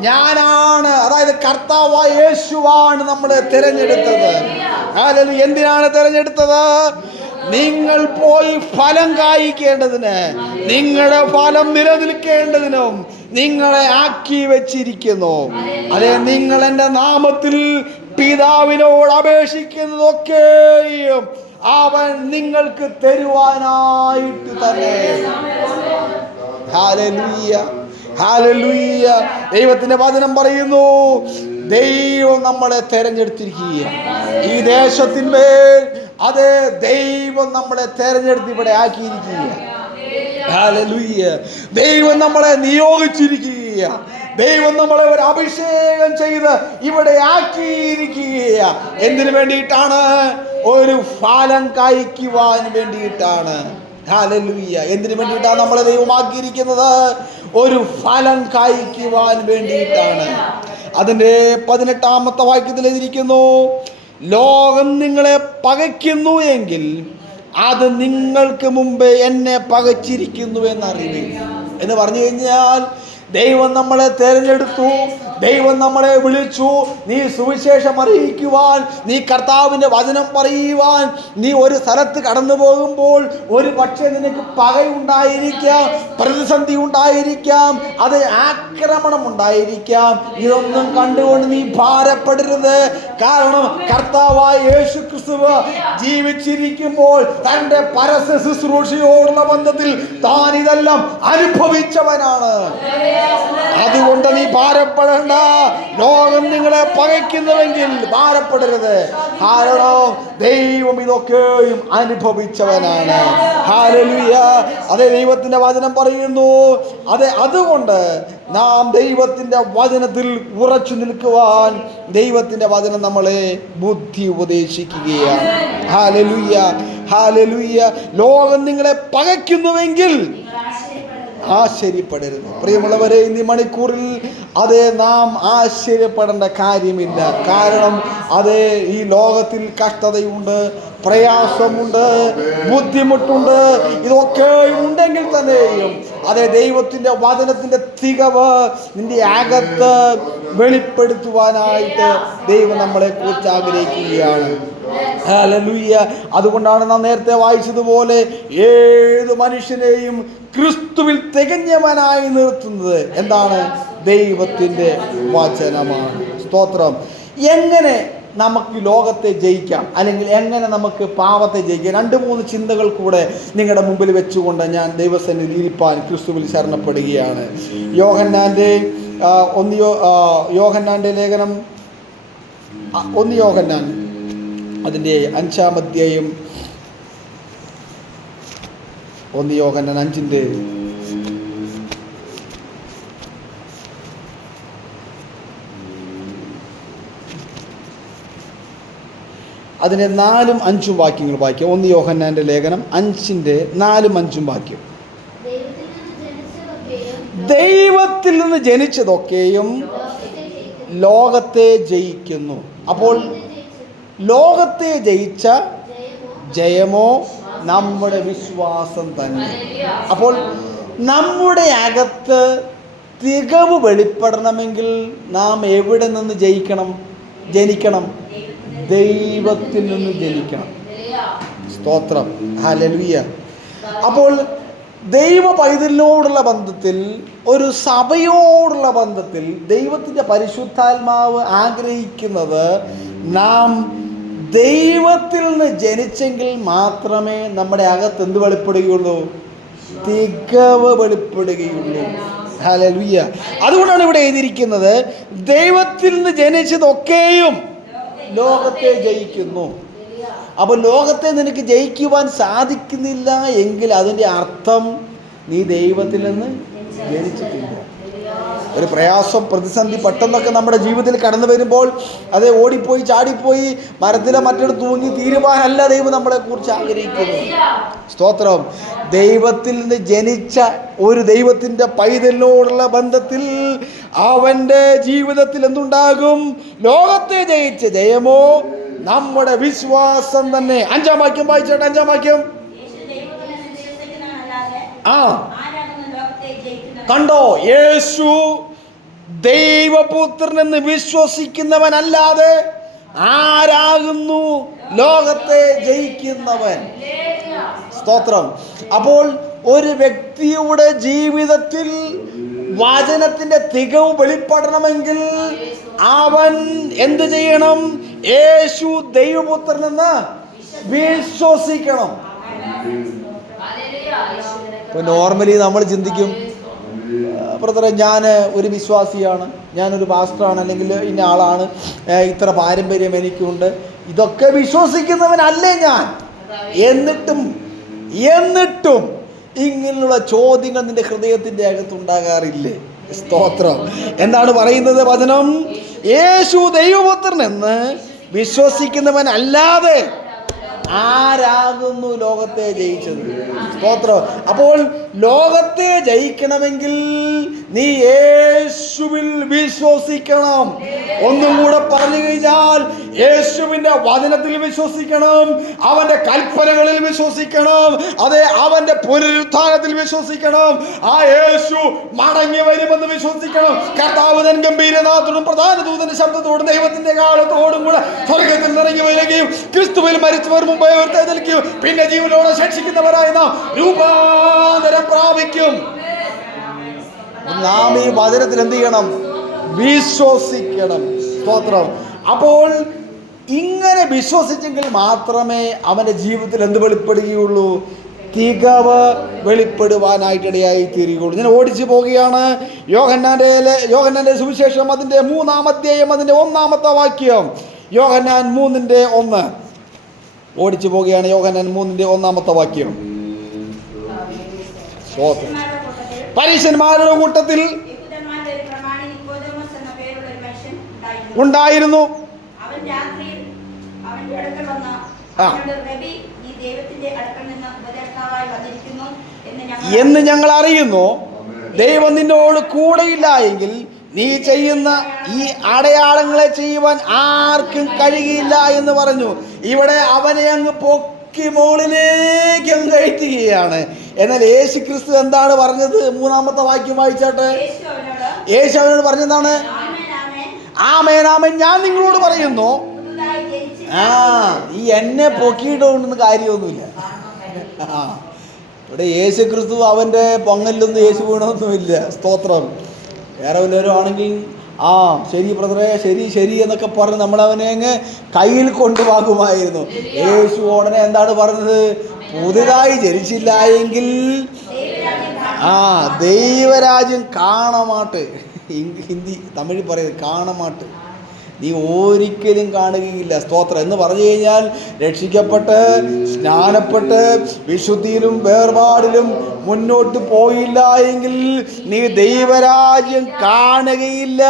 ഞാനാണ്. അതായത് കർത്താവായ യേശുവാണ് നമ്മളെ തിരഞ്ഞെടുത്തത്. ഹല്ലേലൂയ. എന്തിനാണ് തിരഞ്ഞെടുത്തത്? നിങ്ങൾ പോയി ഫലം കായ്ക്കേണ്ടതിന്, നിങ്ങളുടെ ഫലം നിലനിൽക്കേണ്ടതിനും നിങ്ങളെ ആക്കി വെച്ചിരിക്കുന്നു. അതെ, നിങ്ങൾ എൻ്റെ നാമത്തിൽ പിതാവിനോട് അപേക്ഷിക്കുന്നതൊക്കെയും അവൻ നിങ്ങൾക്ക് തരുവാനായിട്ട് തന്നെ. Hallelujah, hallelujah. ദൈവത്തിന്റെ വചനം പറയുന്നു, ദൈവം നമ്മളെ തെരഞ്ഞെടുത്തിരിക്കുകയാണ് ഈ ദേശത്തിന്മേൽ. അത് ദൈവം നമ്മളെ തെരഞ്ഞെടുത്ത് ഇവിടെ ആക്കിയിരിക്കുകയാണ്. ഹല്ലേലൂയ. ദൈവം നമ്മളെ നിയോഗിച്ചിരിക്കുകയാണ്. ദൈവം നമ്മളെ ഒരു അഭിഷേകം ചെയ്ത് ഇവിടെ ആക്കിയിരിക്കുകയാണ്. എന്തിനു വേണ്ടിയിട്ടാണ്? ഒരു ഫലം കായ്ക്കുവാൻ വേണ്ടിയിട്ടാണ്. ഹല്ലേലൂയ. എന്തിനു വേണ്ടിയിട്ടാണ് നമ്മളെ ദൈവമാക്കിയിരിക്കുന്നത്? ഒരു ഫലം കായ്ക്കുവാൻ വേണ്ടിയിട്ടാണ്. അതിൻ്റെ 18-ാമത്തെ വാക്യത്തിൽ എഴുതിയിരിക്കുന്നു, ലോകം നിങ്ങളെ പകയ്ക്കുന്നു എങ്കിൽ അത് നിങ്ങൾക്ക് മുമ്പേ എന്നെ പകച്ചിരിക്കുന്നു എന്നറിയുവിൻ. എന്ന് പറഞ്ഞു കഴിഞ്ഞാൽ ദൈവം നമ്മളെ തിരഞ്ഞെടുത്തു, ദൈവം നമ്മളെ വിളിച്ചു. നീ സുവിശേഷം അറിയിക്കുവാൻ, നീ കർത്താവിൻ്റെ വചനം പറയുവാൻ, നീ ഒരു സ്ഥലത്ത് കടന്നു പോകുമ്പോൾ ഒരു പക്ഷേ നിനക്ക് പകയുണ്ടായിരിക്കാം, പ്രതിസന്ധി ഉണ്ടായിരിക്കാം, അത് ആക്രമണം ഉണ്ടായിരിക്കാം. ഇതൊന്നും കണ്ടുകൊണ്ട് നീ ഭാരപ്പെടരുത്. കാരണം കർത്താവായ യേശു ക്രിസ്തു ജീവിച്ചിരിക്കുമ്പോൾ തൻ്റെ പരസ്യ ശുശ്രൂഷയോടുള്ള ബന്ധത്തിൽ താൻ ഇതെല്ലാം അനുഭവിച്ചവനാണ്. അതുകൊണ്ട് നീ ഭാരപ്പെടേണ്ട. ലോകം നിങ്ങളെ പകയ്ക്കുന്നുവെങ്കിൽ ഭാരപ്പെടരുത്. കാരണം ദൈവം ഇതൊക്കെയും അനുഭവിച്ചവനാണ്. ഹല്ലേലൂയ. അതേ ദൈവത്തിന്റെ വചനം പറയുന്നു. അതെ, അതുകൊണ്ട് നാം ദൈവത്തിന്റെ വചനത്തിൽ ഉറച്ചു നിൽക്കുവാൻ ദൈവത്തിന്റെ വചനം നമ്മളെ ബുദ്ധി ഉപദേശിക്കുകയാണ്. Hallelujah, hallelujah. ലോകം നിങ്ങളെ പകയ്ക്കുന്നുവെങ്കിൽ ആശ്ചര്യപ്പെടരുത്. പ്രിയമുള്ളവരെ, ഇന്ന് മണിക്കൂറിൽ അതേ നാം ആശ്ചര്യപ്പെടേണ്ട കാര്യമില്ല. കാരണം അതേ ഈ ലോകത്തിൽ കഷ്ടതയുണ്ട്, പ്രയാസമുണ്ട്, ബുദ്ധിമുട്ടുണ്ട്. ഇതൊക്കെ ഉണ്ടെങ്കിൽ തന്നെയും അതേ ദൈവത്തിൻ്റെ വചനത്തിൻ്റെ തികവ് നിന്റെ അകത്ത് വെളിപ്പെടുത്തുവാനായിട്ട് ദൈവം നമ്മളെ കുറിച്ച് ആഗ്രഹിക്കുകയാണ്. ഹല്ലേലൂയ. അതുകൊണ്ടാണ് നാം നേരത്തെ വായിച്ചതുപോലെ ഏത് മനുഷ്യനെയും ക്രിസ്തുവിൽ തികഞ്ഞവനായി നിർത്തുന്നത് എന്താണ്? ദൈവത്തിൻ്റെ വചനമാണ്. സ്തോത്രം. എങ്ങനെ നമുക്ക് ലോകത്തെ ജയിക്കാം, അല്ലെങ്കിൽ എങ്ങനെ നമുക്ക് പാപത്തെ ജയിക്കാം? 2-3 ചിന്തകൾ കൂടെ നിങ്ങളുടെ മുമ്പിൽ വെച്ചുകൊണ്ട് ഞാൻ ദൈവസന്നിധിയിൽ ഇരിപ്പാൻ ക്രിസ്തുവിൽ ശരണപ്പെടുകയാണ്. യോഹന്നാൻ്റെ ലേഖനം 1 യോഹന്നാൻ അതിൻ്റെ 5-ാം അധ്യായം 1 യോഹന്നാൻ 5-ന്റെ അതിൻ്റെ 4-5 വാക്യങ്ങൾ വായിക്കാം. 1 യോഹന്നാൻ്റെ ലേഖനം 5-ന്റെ 4-5 വാക്യം. ദൈവത്തിൽ നിന്ന് ജനിച്ചതൊക്കെയും ലോകത്തെ ജയിക്കുന്നു. അപ്പോൾ ലോകത്തെ ജയിച്ച ജയമോ നമ്മുടെ വിശ്വാസം തന്നെ. അപ്പോൾ നമ്മുടെ അകത്ത് തികവ് വെളിപ്പെടണമെങ്കിൽ നാം എവിടെ നിന്ന് ജനിക്കണം? ദൈവത്തിൽ നിന്ന് ജനിക്കണം. സ്തോത്രം. ഹല്ലേലൂയ. അപ്പോൾ ദൈവ പൈതലിനോടുള്ള ബന്ധത്തിൽ, ഒരു സഭയോടുള്ള ബന്ധത്തിൽ ദൈവത്തിൻ്റെ പരിശുദ്ധാത്മാവ് ആഗ്രഹിക്കുന്നത് നാം ദൈവത്തിൽ നിന്ന് ജനിച്ചെങ്കിൽ മാത്രമേ നമ്മുടെ അകത്ത് എന്ത് വെളിപ്പെടുകയുള്ളൂ? തികവ് വെളിപ്പെടുകയുള്ളൂ. ഹല്ലേലൂയ. അതുകൊണ്ടാണ് ഇവിടെ എഴുതിയിരിക്കുന്നത്, ദൈവത്തിൽ നിന്ന് ജനിച്ചതൊക്കെയും ലോകത്തെ ജയിക്കുന്നു. അപ്പോൾ ലോകത്തെ നിനക്ക് ജയിക്കുവാൻ സാധിക്കുന്നില്ല എങ്കിൽ അതിൻ്റെ അർത്ഥം നീ ദൈവത്തിൽ നിന്ന് ജനിച്ചിട്ടില്ല. ഒരു പ്രയാസം, പ്രതിസന്ധി പെട്ടെന്നൊക്കെ നമ്മുടെ ജീവിതത്തിൽ കടന്നു വരുമ്പോൾ അത് ഓടിപ്പോയി ചാടിപ്പോയി മരത്തിലെ മറ്റൊരു തൂങ്ങി തീരുമാനമല്ല ദൈവം നമ്മളെ കുറിച്ച് ആഗ്രഹിക്കുന്നു. സ്തോത്രം. ദൈവത്തിൽ നിന്ന് ജനിച്ച ഒരു ദൈവത്തിൻ്റെ പൈതലിനോടുള്ള ബന്ധത്തിൽ അവൻ്റെ ജീവിതത്തിൽ എന്തുണ്ടാകും? ലോകത്തെ ജയിച്ച ജയമോ നമ്മുടെ വിശ്വാസം തന്നെ. 5-ാം വാക്യം വായിച്ചോട്ടെ. 5-ാം വാക്യം. കണ്ടോ, യേശു ദൈവപുത്രനെന്ന് വിശ്വസിക്കുന്നവനല്ലാതെ ആരാകുന്നു ലോകത്തെ ജയിക്കുന്നവൻ? സ്തോത്രം. അപ്പോൾ ഒരു വ്യക്തിയുടെ ജീവിതത്തിൽ വചനത്തിന്റെ തികവ് വെളിപ്പെടണമെങ്കിൽ അവൻ എന്ത് ചെയ്യണം? യേശു ദൈവപുത്രനെന്ന് വിശ്വസിക്കണം. ഇപ്പൊ നോർമലി നമ്മൾ ചിന്തിക്കും, ബ്രദറെ ഞാൻ ഒരു വിശ്വാസിയാണ്, ഞാനൊരു പാസ്റ്ററാണ്, അല്ലെങ്കിൽ ഇന്ന ആളാണ്, ഇത്ര പാരമ്പര്യം എനിക്കുണ്ട്, ഇതൊക്കെ വിശ്വസിക്കുന്നവനല്ലേ ഞാൻ. എന്നിട്ടും ഇങ്ങനെയുള്ള ചോദ്യങ്ങൾ നിന്റെ ഹൃദയത്തിൻ്റെ അകത്തുണ്ടാകാറില്ലേ? സ്തോത്രം. എന്താണ് പറയുന്നത് വചനം? യേശു ദൈവപുത്രൻ എന്ന് വിശ്വസിക്കുന്നവൻ അല്ലാതെ ആരാകുന്നു ലോകത്തെ ജയിച്ചത്? സ്തോത്രം. അപ്പോൾ ലോകത്തെ ജയിക്കണമെങ്കിൽ നീ യേശുവിൽ വിശ്വസിക്കണം. ഒന്നും കൂടെ പറഞ്ഞു കഴിഞ്ഞാൽ, യേശുവിൻ്റെ വചനത്തിൽ വിശ്വസിക്കണം, അവൻ്റെ കൽപ്പനകളിൽ വിശ്വസിക്കണം, അതെ, അവൻ്റെ പുനരുത്ഥാനത്തിൽ വിശ്വസിക്കണം, ആ യേശു മടങ്ങി വരുമെന്ന് വിശ്വസിക്കണം. കർത്താവ് തൻ ഗംഭീരനാഥത്തോടും പ്രധാന ദൂതന്റെ ശബ്ദത്തോടും ദൈവത്തിന്റെ കാലത്തോടും കൂടെ സ്വർഗത്തിൽ നിറങ്ങി വരികയും ക്രിസ്തുവിൽ മരിച്ചവർ മുമ്പേ ഉയർത്തെഴുന്നേൽക്കുകയും പിന്നെ ജീവനോടെ ശേഷിക്കുന്നവരായ നാം രൂപാന്തരം പ്രാപിക്കും. നാം ഈ വചനത്തിൽ എന്ത് ചെയ്യണം? വിശ്വസിക്കണം. സ്തോത്രം. അപ്പോൾ ഇങ്ങനെ വിശ്വസിച്ചെങ്കിൽ മാത്രമേ അവൻ്റെ ജീവിതത്തിൽ എന്ത് വെളിപ്പെടുകയുള്ളൂ? തികവ് വെളിപ്പെടുവാനായിട്ടിടയായി തീരുകയുള്ളൂ. ഞാൻ ഓടിച്ചു പോവുകയാണ്. യോഹന്നാന്റെ സുവിശേഷം അതിൻ്റെ 3-ാം അധ്യായം അതിൻ്റെ 1-ാമത്തെ വാക്യം. യോഹന്നാൻ 3:1 ഓടിച്ചു പോവുകയാണ്. യോഹന്നാൻ 3:1 വാക്യം. പരീശന്മാരുടെ കൂട്ടത്തിൽ ഉണ്ടായിരുന്നു. എന്ന് ഞങ്ങൾ അറിയുന്നു. ദൈവം നിന്നോട് കൂടെയില്ല എങ്കിൽ നീ ചെയ്യുന്ന ഈ അടയാളങ്ങളെ ചെയ്യുവാൻ ആർക്കും കഴിയില്ല എന്ന് പറഞ്ഞു. ഇവിടെ അവനെ അങ്ങ് പൊക്കി മുകളിലേക്ക് അങ്ങ് കയറ്റുകയാണ്. എന്നാൽ യേശു ക്രിസ്തു എന്താണ് പറഞ്ഞത്? 3-ാമത്തെ വാക്യം വായിച്ചാട്ടെ. യേശു അവനോട് പറഞ്ഞതാണ്, ആമേൻ ആമേൻ ഞാൻ നിങ്ങളോട് പറയുന്നു. ഈ എന്നെ പൊക്കിയിട്ടൊന്നും കാര്യമൊന്നുമില്ല. ഇവിടെ യേശു ക്രിസ്തു അവൻ്റെ പൊങ്ങലിലൊന്നും യേശു വീണൊന്നുമില്ല. സ്തോത്രം. വേറെ വല്ലവരും ആണെങ്കിൽ ശരി ബ്രദറെ, ശരി ശരി എന്നൊക്കെ പറഞ്ഞ് നമ്മളവനെ അങ്ങ് കയ്യിൽ കൊണ്ടുപോകുമായിരുന്നു. യേശു ഉടനെ എന്താണ് പറഞ്ഞത്? പുതുതായി ജനിച്ചില്ല എങ്കിൽ ദൈവരാജ്യം കാണമാട്ട്. ഹിന്ദി തമിഴ് പറയുന്നത് കാണമാട്ട്, നീ ഒരിക്കലും കാണുകയില്ല. സ്തോത്രം. എന്ന് പറഞ്ഞു കഴിഞ്ഞാൽ രക്ഷിക്കപ്പെട്ട് സ്നാനപ്പെട്ട് വിശുദ്ധിയിലും വേർപാടിലും മുന്നോട്ട് പോയില്ല എങ്കിൽ നീ ദൈവരാജ്യം കാണുകയില്ല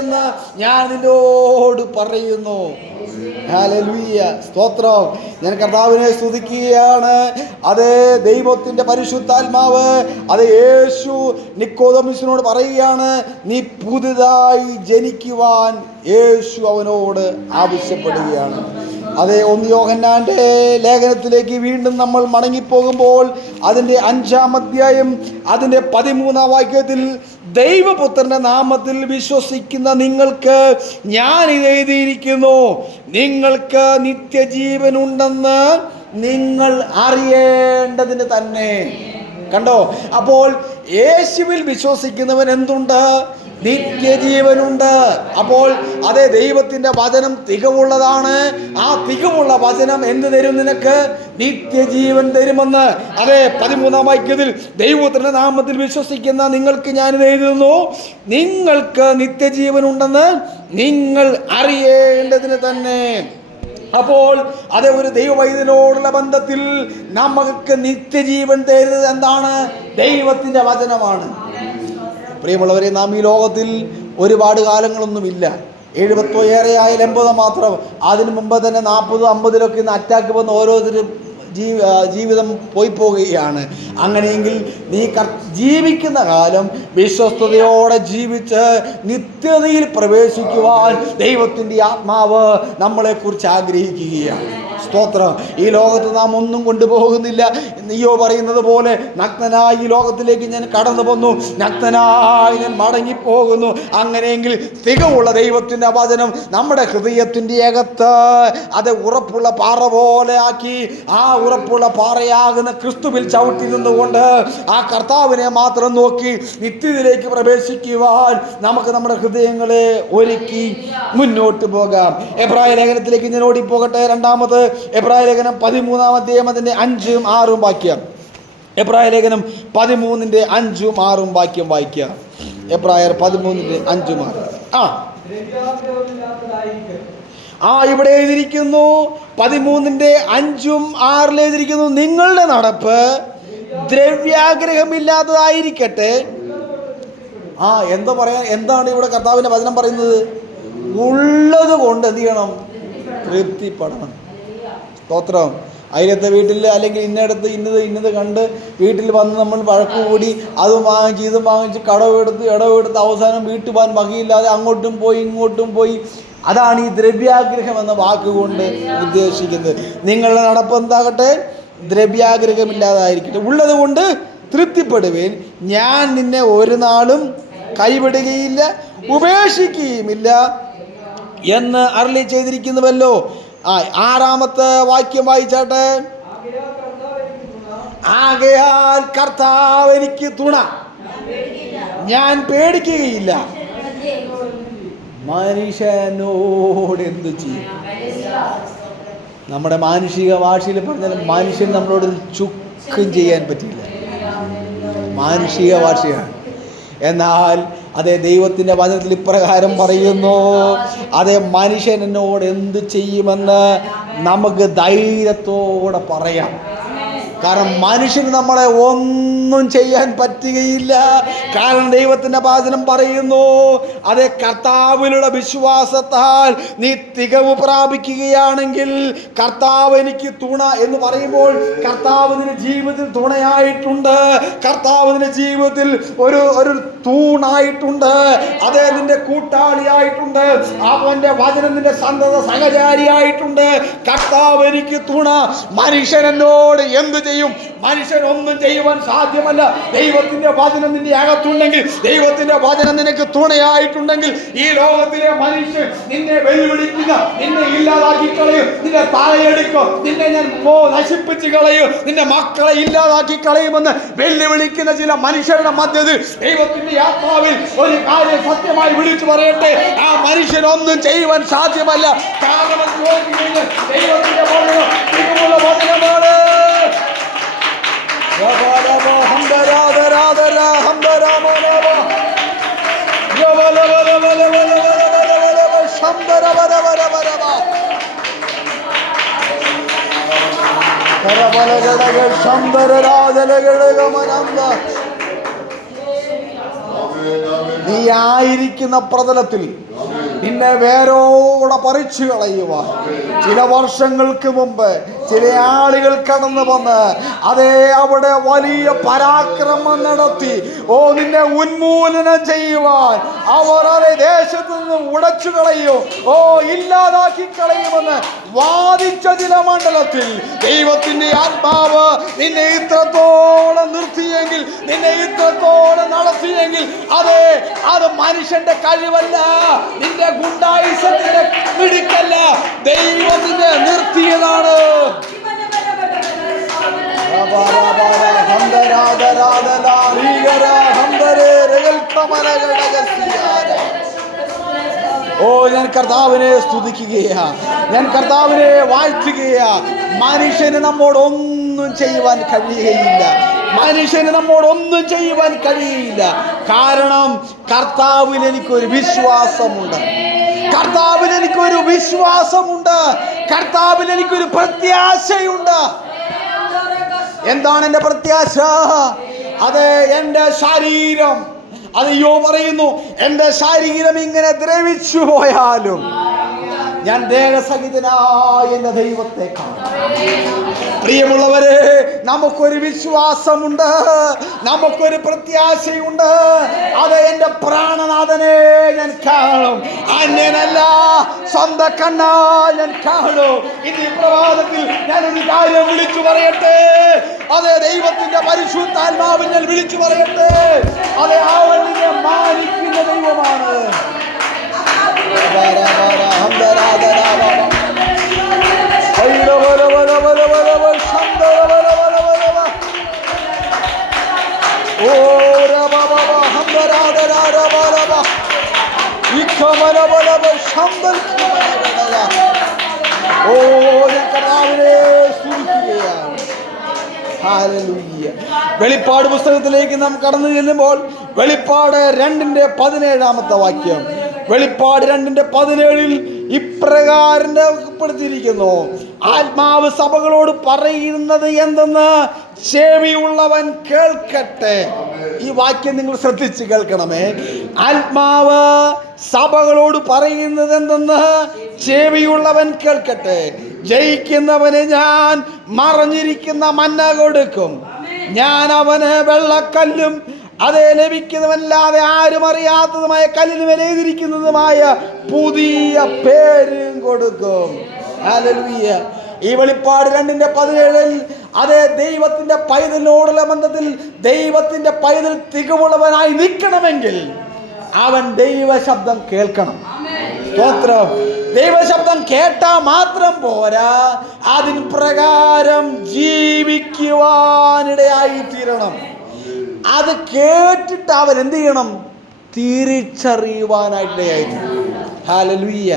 എന്ന് ഞാൻ നിന്നോട് പറയുന്നു. ഹല്ലേലൂയ. സ്തോത്രം. ഞാൻ കർത്താവിനെ സ്തുതിക്കുകയാണ്. അത് ദൈവത്തിൻ്റെ പരിശുദ്ധാത്മാവ്, അത് യേശു നിക്കോദെമോസിനോട് പറയുകയാണ്, നീ പുതുതായി ജനിക്കുവാൻ യേശു അവനോട് ആവശ്യപ്പെടുകയാണ്. അതേ, 1 യോഹന്നാന്റെ ലേഖനത്തിലേക്ക് വീണ്ടും നമ്മൾ മടങ്ങിപ്പോകുമ്പോൾ അതിൻ്റെ 5-ാം അധ്യായം അതിൻ്റെ 13-ാം വാക്യത്തിൽ, ദൈവപുത്രന്റെ നാമത്തിൽ വിശ്വസിക്കുന്ന നിങ്ങൾക്ക് ഞാൻ ഇത് എഴുതിയിരിക്കുന്നു, നിങ്ങൾക്ക് നിത്യജീവനുണ്ടെന്ന് നിങ്ങൾ അറിയേണ്ടതിന് തന്നെ. കണ്ടോ? അപ്പോൾ യേശുവിൽ വിശ്വസിക്കുന്നവൻ എന്തുണ്ട്? നിത്യജീവനുണ്ട്. അപ്പോൾ അതേ, ദൈവത്തിൻ്റെ വചനം തികവുള്ളതാണ്. ആ തികവുള്ള വചനം എന്ത് തരും? നിനക്ക് നിത്യജീവൻ തരുമെന്ന്. അതെ, 13-ാം വാക്യത്തിൽ, ദൈവത്തിന്റെ നാമത്തിൽ വിശ്വസിക്കുന്ന നിങ്ങൾക്ക് ഞാനിത് എഴുതുന്നു, നിങ്ങൾക്ക് നിത്യജീവനുണ്ടെന്ന് നിങ്ങൾ അറിയേണ്ടതിന് തന്നെ. അപ്പോൾ അതേ, ഒരു ദൈവവൈദ്യനോടുള്ള ബന്ധത്തിൽ നമുക്ക് നിത്യജീവൻ തരുന്നത് എന്താണ്? ദൈവത്തിൻ്റെ വചനമാണ്. പ്രിയമുള്ളവരെ, നാം ഈ ലോകത്തിൽ ഒരുപാട് കാലങ്ങളൊന്നുമില്ല. 70 ഏറെയായാൽ 80 മാത്രം. അതിനു മുമ്പ് തന്നെ 40-50 ഇന്ന് അറ്റാക്ക് വന്ന് ഓരോരുത്തരും ജീവിതം പോയി പോവുകയാണ്. അങ്ങനെയെങ്കിൽ നീ ജീവിക്കുന്ന കാലം വിശ്വസ്തയോടെ ജീവിച്ച് നിത്യതയിൽ പ്രവേശിക്കുവാൻ ദൈവത്തിൻ്റെ ആത്മാവ് നമ്മളെക്കുറിച്ച് ആഗ്രഹിക്കുകയാണ്. സ്തോത്രം. ഈ ലോകത്ത് നാം ഒന്നും കൊണ്ടുപോകുന്നില്ല. നീയോ പറയുന്നത് പോലെ, നഗ്നനായി ഈ ലോകത്തിലേക്ക് ഞാൻ കടന്നു വന്നു, നഗ്നനായി ഞാൻ മടങ്ങിപ്പോകുന്നു. അങ്ങനെയെങ്കിൽ തികവുള്ള ദൈവത്തിൻ്റെ വചനം നമ്മുടെ ഹൃദയത്തിൻ്റെ അകത്ത് അത് ഉറപ്പുള്ള പാറ പോലെ ആക്കി, ആ ഉറപ്പുള്ള പാറയാകുന്ന ക്രിസ്തുവിൽ ചവിട്ടി നിന്നുകൊണ്ട് ആ കർത്താവിനെ മാത്രം നോക്കി നിത്യത്തിലേക്ക് പ്രവേശിക്കുവാൻ നമുക്ക് നമ്മുടെ ഹൃദയങ്ങളെ ഒരുക്കി മുന്നോട്ട് പോകാം. എബ്രായ ലേഖനത്തിലേക്ക് ഞാൻ ഓടിപ്പോകട്ടെ. രണ്ടാമത് എബ്രായ ലേഖനം 13-ാം അധ്യായം അതിൻ്റെ 5-ഉം 6-ഉം വാക്യം. എബ്രായ ലേഖനം 13-ന്റെ 5-ഉം 6-ഉം വാക്യം വായിക്കുക. എബ്രായർ 13-ന്റെ 5-ഉം 6-ഉം. ഇവിടെ എഴുതിയിരിക്കുന്നു, 13-ന്റെ 5-ഉം 6-ലും എഴുതിയിരിക്കുന്നു, നിങ്ങളുടെ നടപ്പ് ദ്രവ്യാഗ്രഹമില്ലാത്തതായിരിക്കട്ടെ, എന്താ പറയാ, എന്താണ് ഇവിടെ കർത്താവിൻ്റെ വചനം പറയുന്നത്? ഉള്ളത് കൊണ്ട് എന്ത് ചെയ്യണം? തൃപ്തിപ്പെടണം. സ്തോത്രം. അയലത്തെ വീട്ടിൽ അല്ലെങ്കിൽ ഇന്നത് കണ്ട് വീട്ടിൽ വന്ന് നമ്മൾ വഴക്ക് കൂടി അതും വാങ്ങിച്ച് ഇതും വാങ്ങിച്ച് ഇടവെടുത്ത് അവസാനം വീട്ടിൽ പോകാൻ വകയില്ലാതെ അങ്ങോട്ടും പോയി ഇങ്ങോട്ടും പോയി. അതാണ് ഈ ദ്രവ്യാഗ്രഹം എന്ന വാക്കുകൊണ്ട് ഉദ്ദേശിക്കുന്നത്. നിങ്ങളുടെ നടപ്പ് എന്താകട്ടെ? ദ്രവ്യാഗ്രഹമില്ലാതായിരിക്കട്ടെ. ഉള്ളത് കൊണ്ട് തൃപ്തിപ്പെടുവേൻ, ഞാൻ നിന്നെ ഒരു നാളും കൈവിടുകയില്ല ഉപേക്ഷിക്കുകയുമില്ല എന്ന് അരുളി ചെയ്തിരിക്കുന്നുവല്ലോ. 6-ാമത്തെ വാക്യം വായിച്ചാട്ടെ. ആകയാൽ കർത്താവ് എനിക്ക് തുണ, ഞാൻ പേടിക്കുകയില്ല. മനുഷ്യനോട് എന്തു ചെയ്യും? നമ്മുടെ മാനുഷിക ഭാഷയിൽ പറഞ്ഞാൽ മനുഷ്യൻ നമ്മളോട് ചുക്കും ചെയ്യാൻ പറ്റില്ല. മാനുഷിക ഭാഷയാണ്. എന്നാൽ അതേ ദൈവത്തിൻ്റെ വചനത്തിൽ ഇപ്രകാരം പറയുന്നു, അതേ മനുഷ്യൻ എന്നോട് എന്ത് ചെയ്യുമെന്ന് നമുക്ക് ധൈര്യത്തോടെ പറയാം. കാരണം മനുഷ്യന് നമ്മളെ ഒന്നും ചെയ്യാൻ പറ്റുകയില്ല. കാരണം ദൈവത്തിൻ്റെ വചനം പറയുന്നു, അതേ കർത്താവിലുള്ള വിശ്വാസത്താൽ നീ തികവ് പ്രാപിക്കുകയാണെങ്കിൽ കർത്താവ് എനിക്ക് തുണ എന്ന് പറയുമ്പോൾ കർത്താവ് നിന്റെ ജീവിതത്തിൽ തുണയായിട്ടുണ്ട്. കർത്താവ് നിന്റെ ജീവിതത്തിൽ ഒരു തൂണായിട്ടുണ്ട്. അതേ നിന്റെ കൂട്ടാളിയായിട്ടുണ്ട്. അവൻ്റെ വചനം നിന്റെ സന്തത സഹചാരിയായിട്ടുണ്ട്. കർത്താവ് എനിക്ക് തുണ. മനുഷ്യൻ എന്നോട് എന്ത് ചെയ്യും? മനുഷ്യനൊന്നും ചെയ്യുവാൻ സാധ്യമല്ല. ദൈവത്തിന്റെ വചനം നിന്റെ അകത്തുണ്ടെങ്കിൽ, ദൈവത്തിന്റെ വചനം നിനക്ക് തുണയായിട്ടുണ്ടെങ്കിൽ, ഈ ലോകത്തിലെ മനുഷ്യൻ നിന്നെ വെല്ലുവിളിക്കുക, നിന്നെ ഇല്ലാതാക്കി കളയും, നിന്നെ താഴെയെടുക്കും, നിന്നെ ഞാൻ നശിപ്പിച്ച് കളയും, നിന്റെ മക്കളെ ഇല്ലാതാക്കി കളയുമെന്ന് വെല്ലുവിളിക്കുന്ന ചില മനുഷ്യരുടെ മധ്യത്തിൽ ദൈവത്തിന്റെ ആത്മാവിൽ ഒരു കാര്യം സത്യമായി വിളിച്ചു പറയട്ടെ, ആ മനുഷ്യനൊന്നും ചെയ്യുവാൻ സാധ്യമല്ല. കാരണം ദൈവത്തിന്റെ വചനമാണ്. നീ ആയിരിക്കുന്ന പ്രതലത്തിൽ നിന്നെ വേരോടെ പറിച്ചു കളയുവാൻ ചില വർഷങ്ങൾക്ക് മുമ്പ് ചില ആളുകൾ കടന്നു വന്ന് അതേ അവിടെ വലിയ പരാക്രമം നടത്തി നിന്നെ ഉന്മൂലനം ചെയ്യുവാൻ അവർ അതേ ദേശത്ത് നിന്ന് ഉടച്ചു കളയും, ഇല്ലാതാക്കി കളയുമെന്ന് വാദിച്ച ചില മണ്ഡലത്തിൽ ദൈവത്തിന്റെ ആത്മാവ് നിന്നെ ഇത്രത്തോളം നിർത്തിയെങ്കിൽ, നിന്നെ ഇത്രത്തോളം നടത്തിയെങ്കിൽ അത് മനുഷ്യന്റെ കഴിവല്ല, നിന്റെ ഗുണ്ടായിസത്തിന്റെ മിടുക്കല്ല, ദൈവത്തിന്റെ നിർത്തിയതാണ്. ഞാൻ കർത്താവിനെ സ്തുതിക്കുകയാ, ഞാൻ കർത്താവിനെ വാഴ്ത്തുകയാ. മനുഷ്യന് നമ്മോടൊന്നും ചെയ്യുവാൻ കഴിയുകയില്ല, മനുഷ്യന് നമ്മോടൊന്നും ചെയ്യുവാൻ കഴിയില്ല. കാരണം കർത്താവിൽ എനിക്കൊരു വിശ്വാസമുണ്ട്, കർത്താവിൽ എനിക്കൊരു വിശ്വാസമുണ്ട്, കർത്താവിൽ എനിക്കൊരു പ്രത്യാശയുണ്ട്. എന്താണ് എൻ്റെ പ്രത്യാശ? അത് എൻ്റെ ശരീരം, അത് പറയുന്നു, എൻ്റെ ശരീരം ഇങ്ങനെ ദ്രവിച്ചു പോയാലും ഞാൻ ദേഹസഹിതനായ എൻ്റെ ദൈവത്തെ കാണും. പ്രിയമുള്ളവരെ, നമുക്കൊരു വിശ്വാസമുണ്ട്, നമുക്കൊരു പ്രത്യാശയുണ്ട്. അത് എൻ്റെ പ്രാണനാഥനെ ഞാൻ കാണും, അന്യനല്ല, സ്വന്തം കണ്ണാ ഞാൻ കാണും. ഇന്ന് ഈ പ്രഭാതത്തിൽ ഞാനൊരു കാര്യം വിളിച്ചു പറയട്ടെ, അതെ ദൈവത്തിന്റെ പരിശുദ്ധാത്മാവിൽ ഞാൻ വിളിച്ചു പറയട്ടെ, അതെ അവനെ മാനിക്കുന്ന ദൈവമാണ്. വെളിപ്പാട് പുസ്തകത്തിലേക്ക് നാം കടന്നു ചെല്ലുമ്പോൾ വെളിപ്പാട് 2:17 വാക്യം, വെളിപ്പാട് 2:17 ഇപ്രകാരം രേഖപ്പെടുത്തിയിരിക്കുന്നു, ആത്മാവ് സഭകളോട് പറയുന്നത് എന്തെന്ന് ചെവിയുള്ളവൻ കേൾക്കട്ടെ. ഈ വാക്യം നിങ്ങൾ ശ്രദ്ധിച്ച് കേൾക്കണമേ. ആത്മാവ് സഭകളോട് പറയുന്നത് എന്തെന്ന് ചെവിയുള്ളവൻ കേൾക്കട്ടെ. ജയിക്കുന്നവന് ഞാൻ മറഞ്ഞിരിക്കുന്ന മന്ന കൊടുക്കും. ഞാൻ അവന് വെള്ളക്കല്ലും അതേ ലഭിക്കുന്നവനല്ലാതെ ആരും അറിയാത്തതുമായ കല്ലിന് മേൽ എഴുതിയിരിക്കുന്നതുമായ പുതിയ പേരും കൊടുക്കും. ഹല്ലേലൂയ. ഈ വെളിപ്പാട് 2:17 അതേ ദൈവത്തിന്റെ പൈതലിനോടുള്ള ബന്ധത്തിൽ ദൈവത്തിന്റെ പൈതൽ തികവുള്ളവനായി നിൽക്കണമെങ്കിൽ അവൻ ദൈവശബ്ദം കേൾക്കണം. സ്തോത്രം. ദൈവശബ്ദം കേട്ടാ മാത്രം പോരാ, അതിൻ പ്രകാരം ജീവിക്കുവാനിടയായി തീരണം. അത് കേട്ടിട്ട് അവൻ എന്ത് ചെയ്യണം? തിരിച്ചറിയുവാനായിട്ടിടയായി തീരണം. ഹല്ലേലൂയ.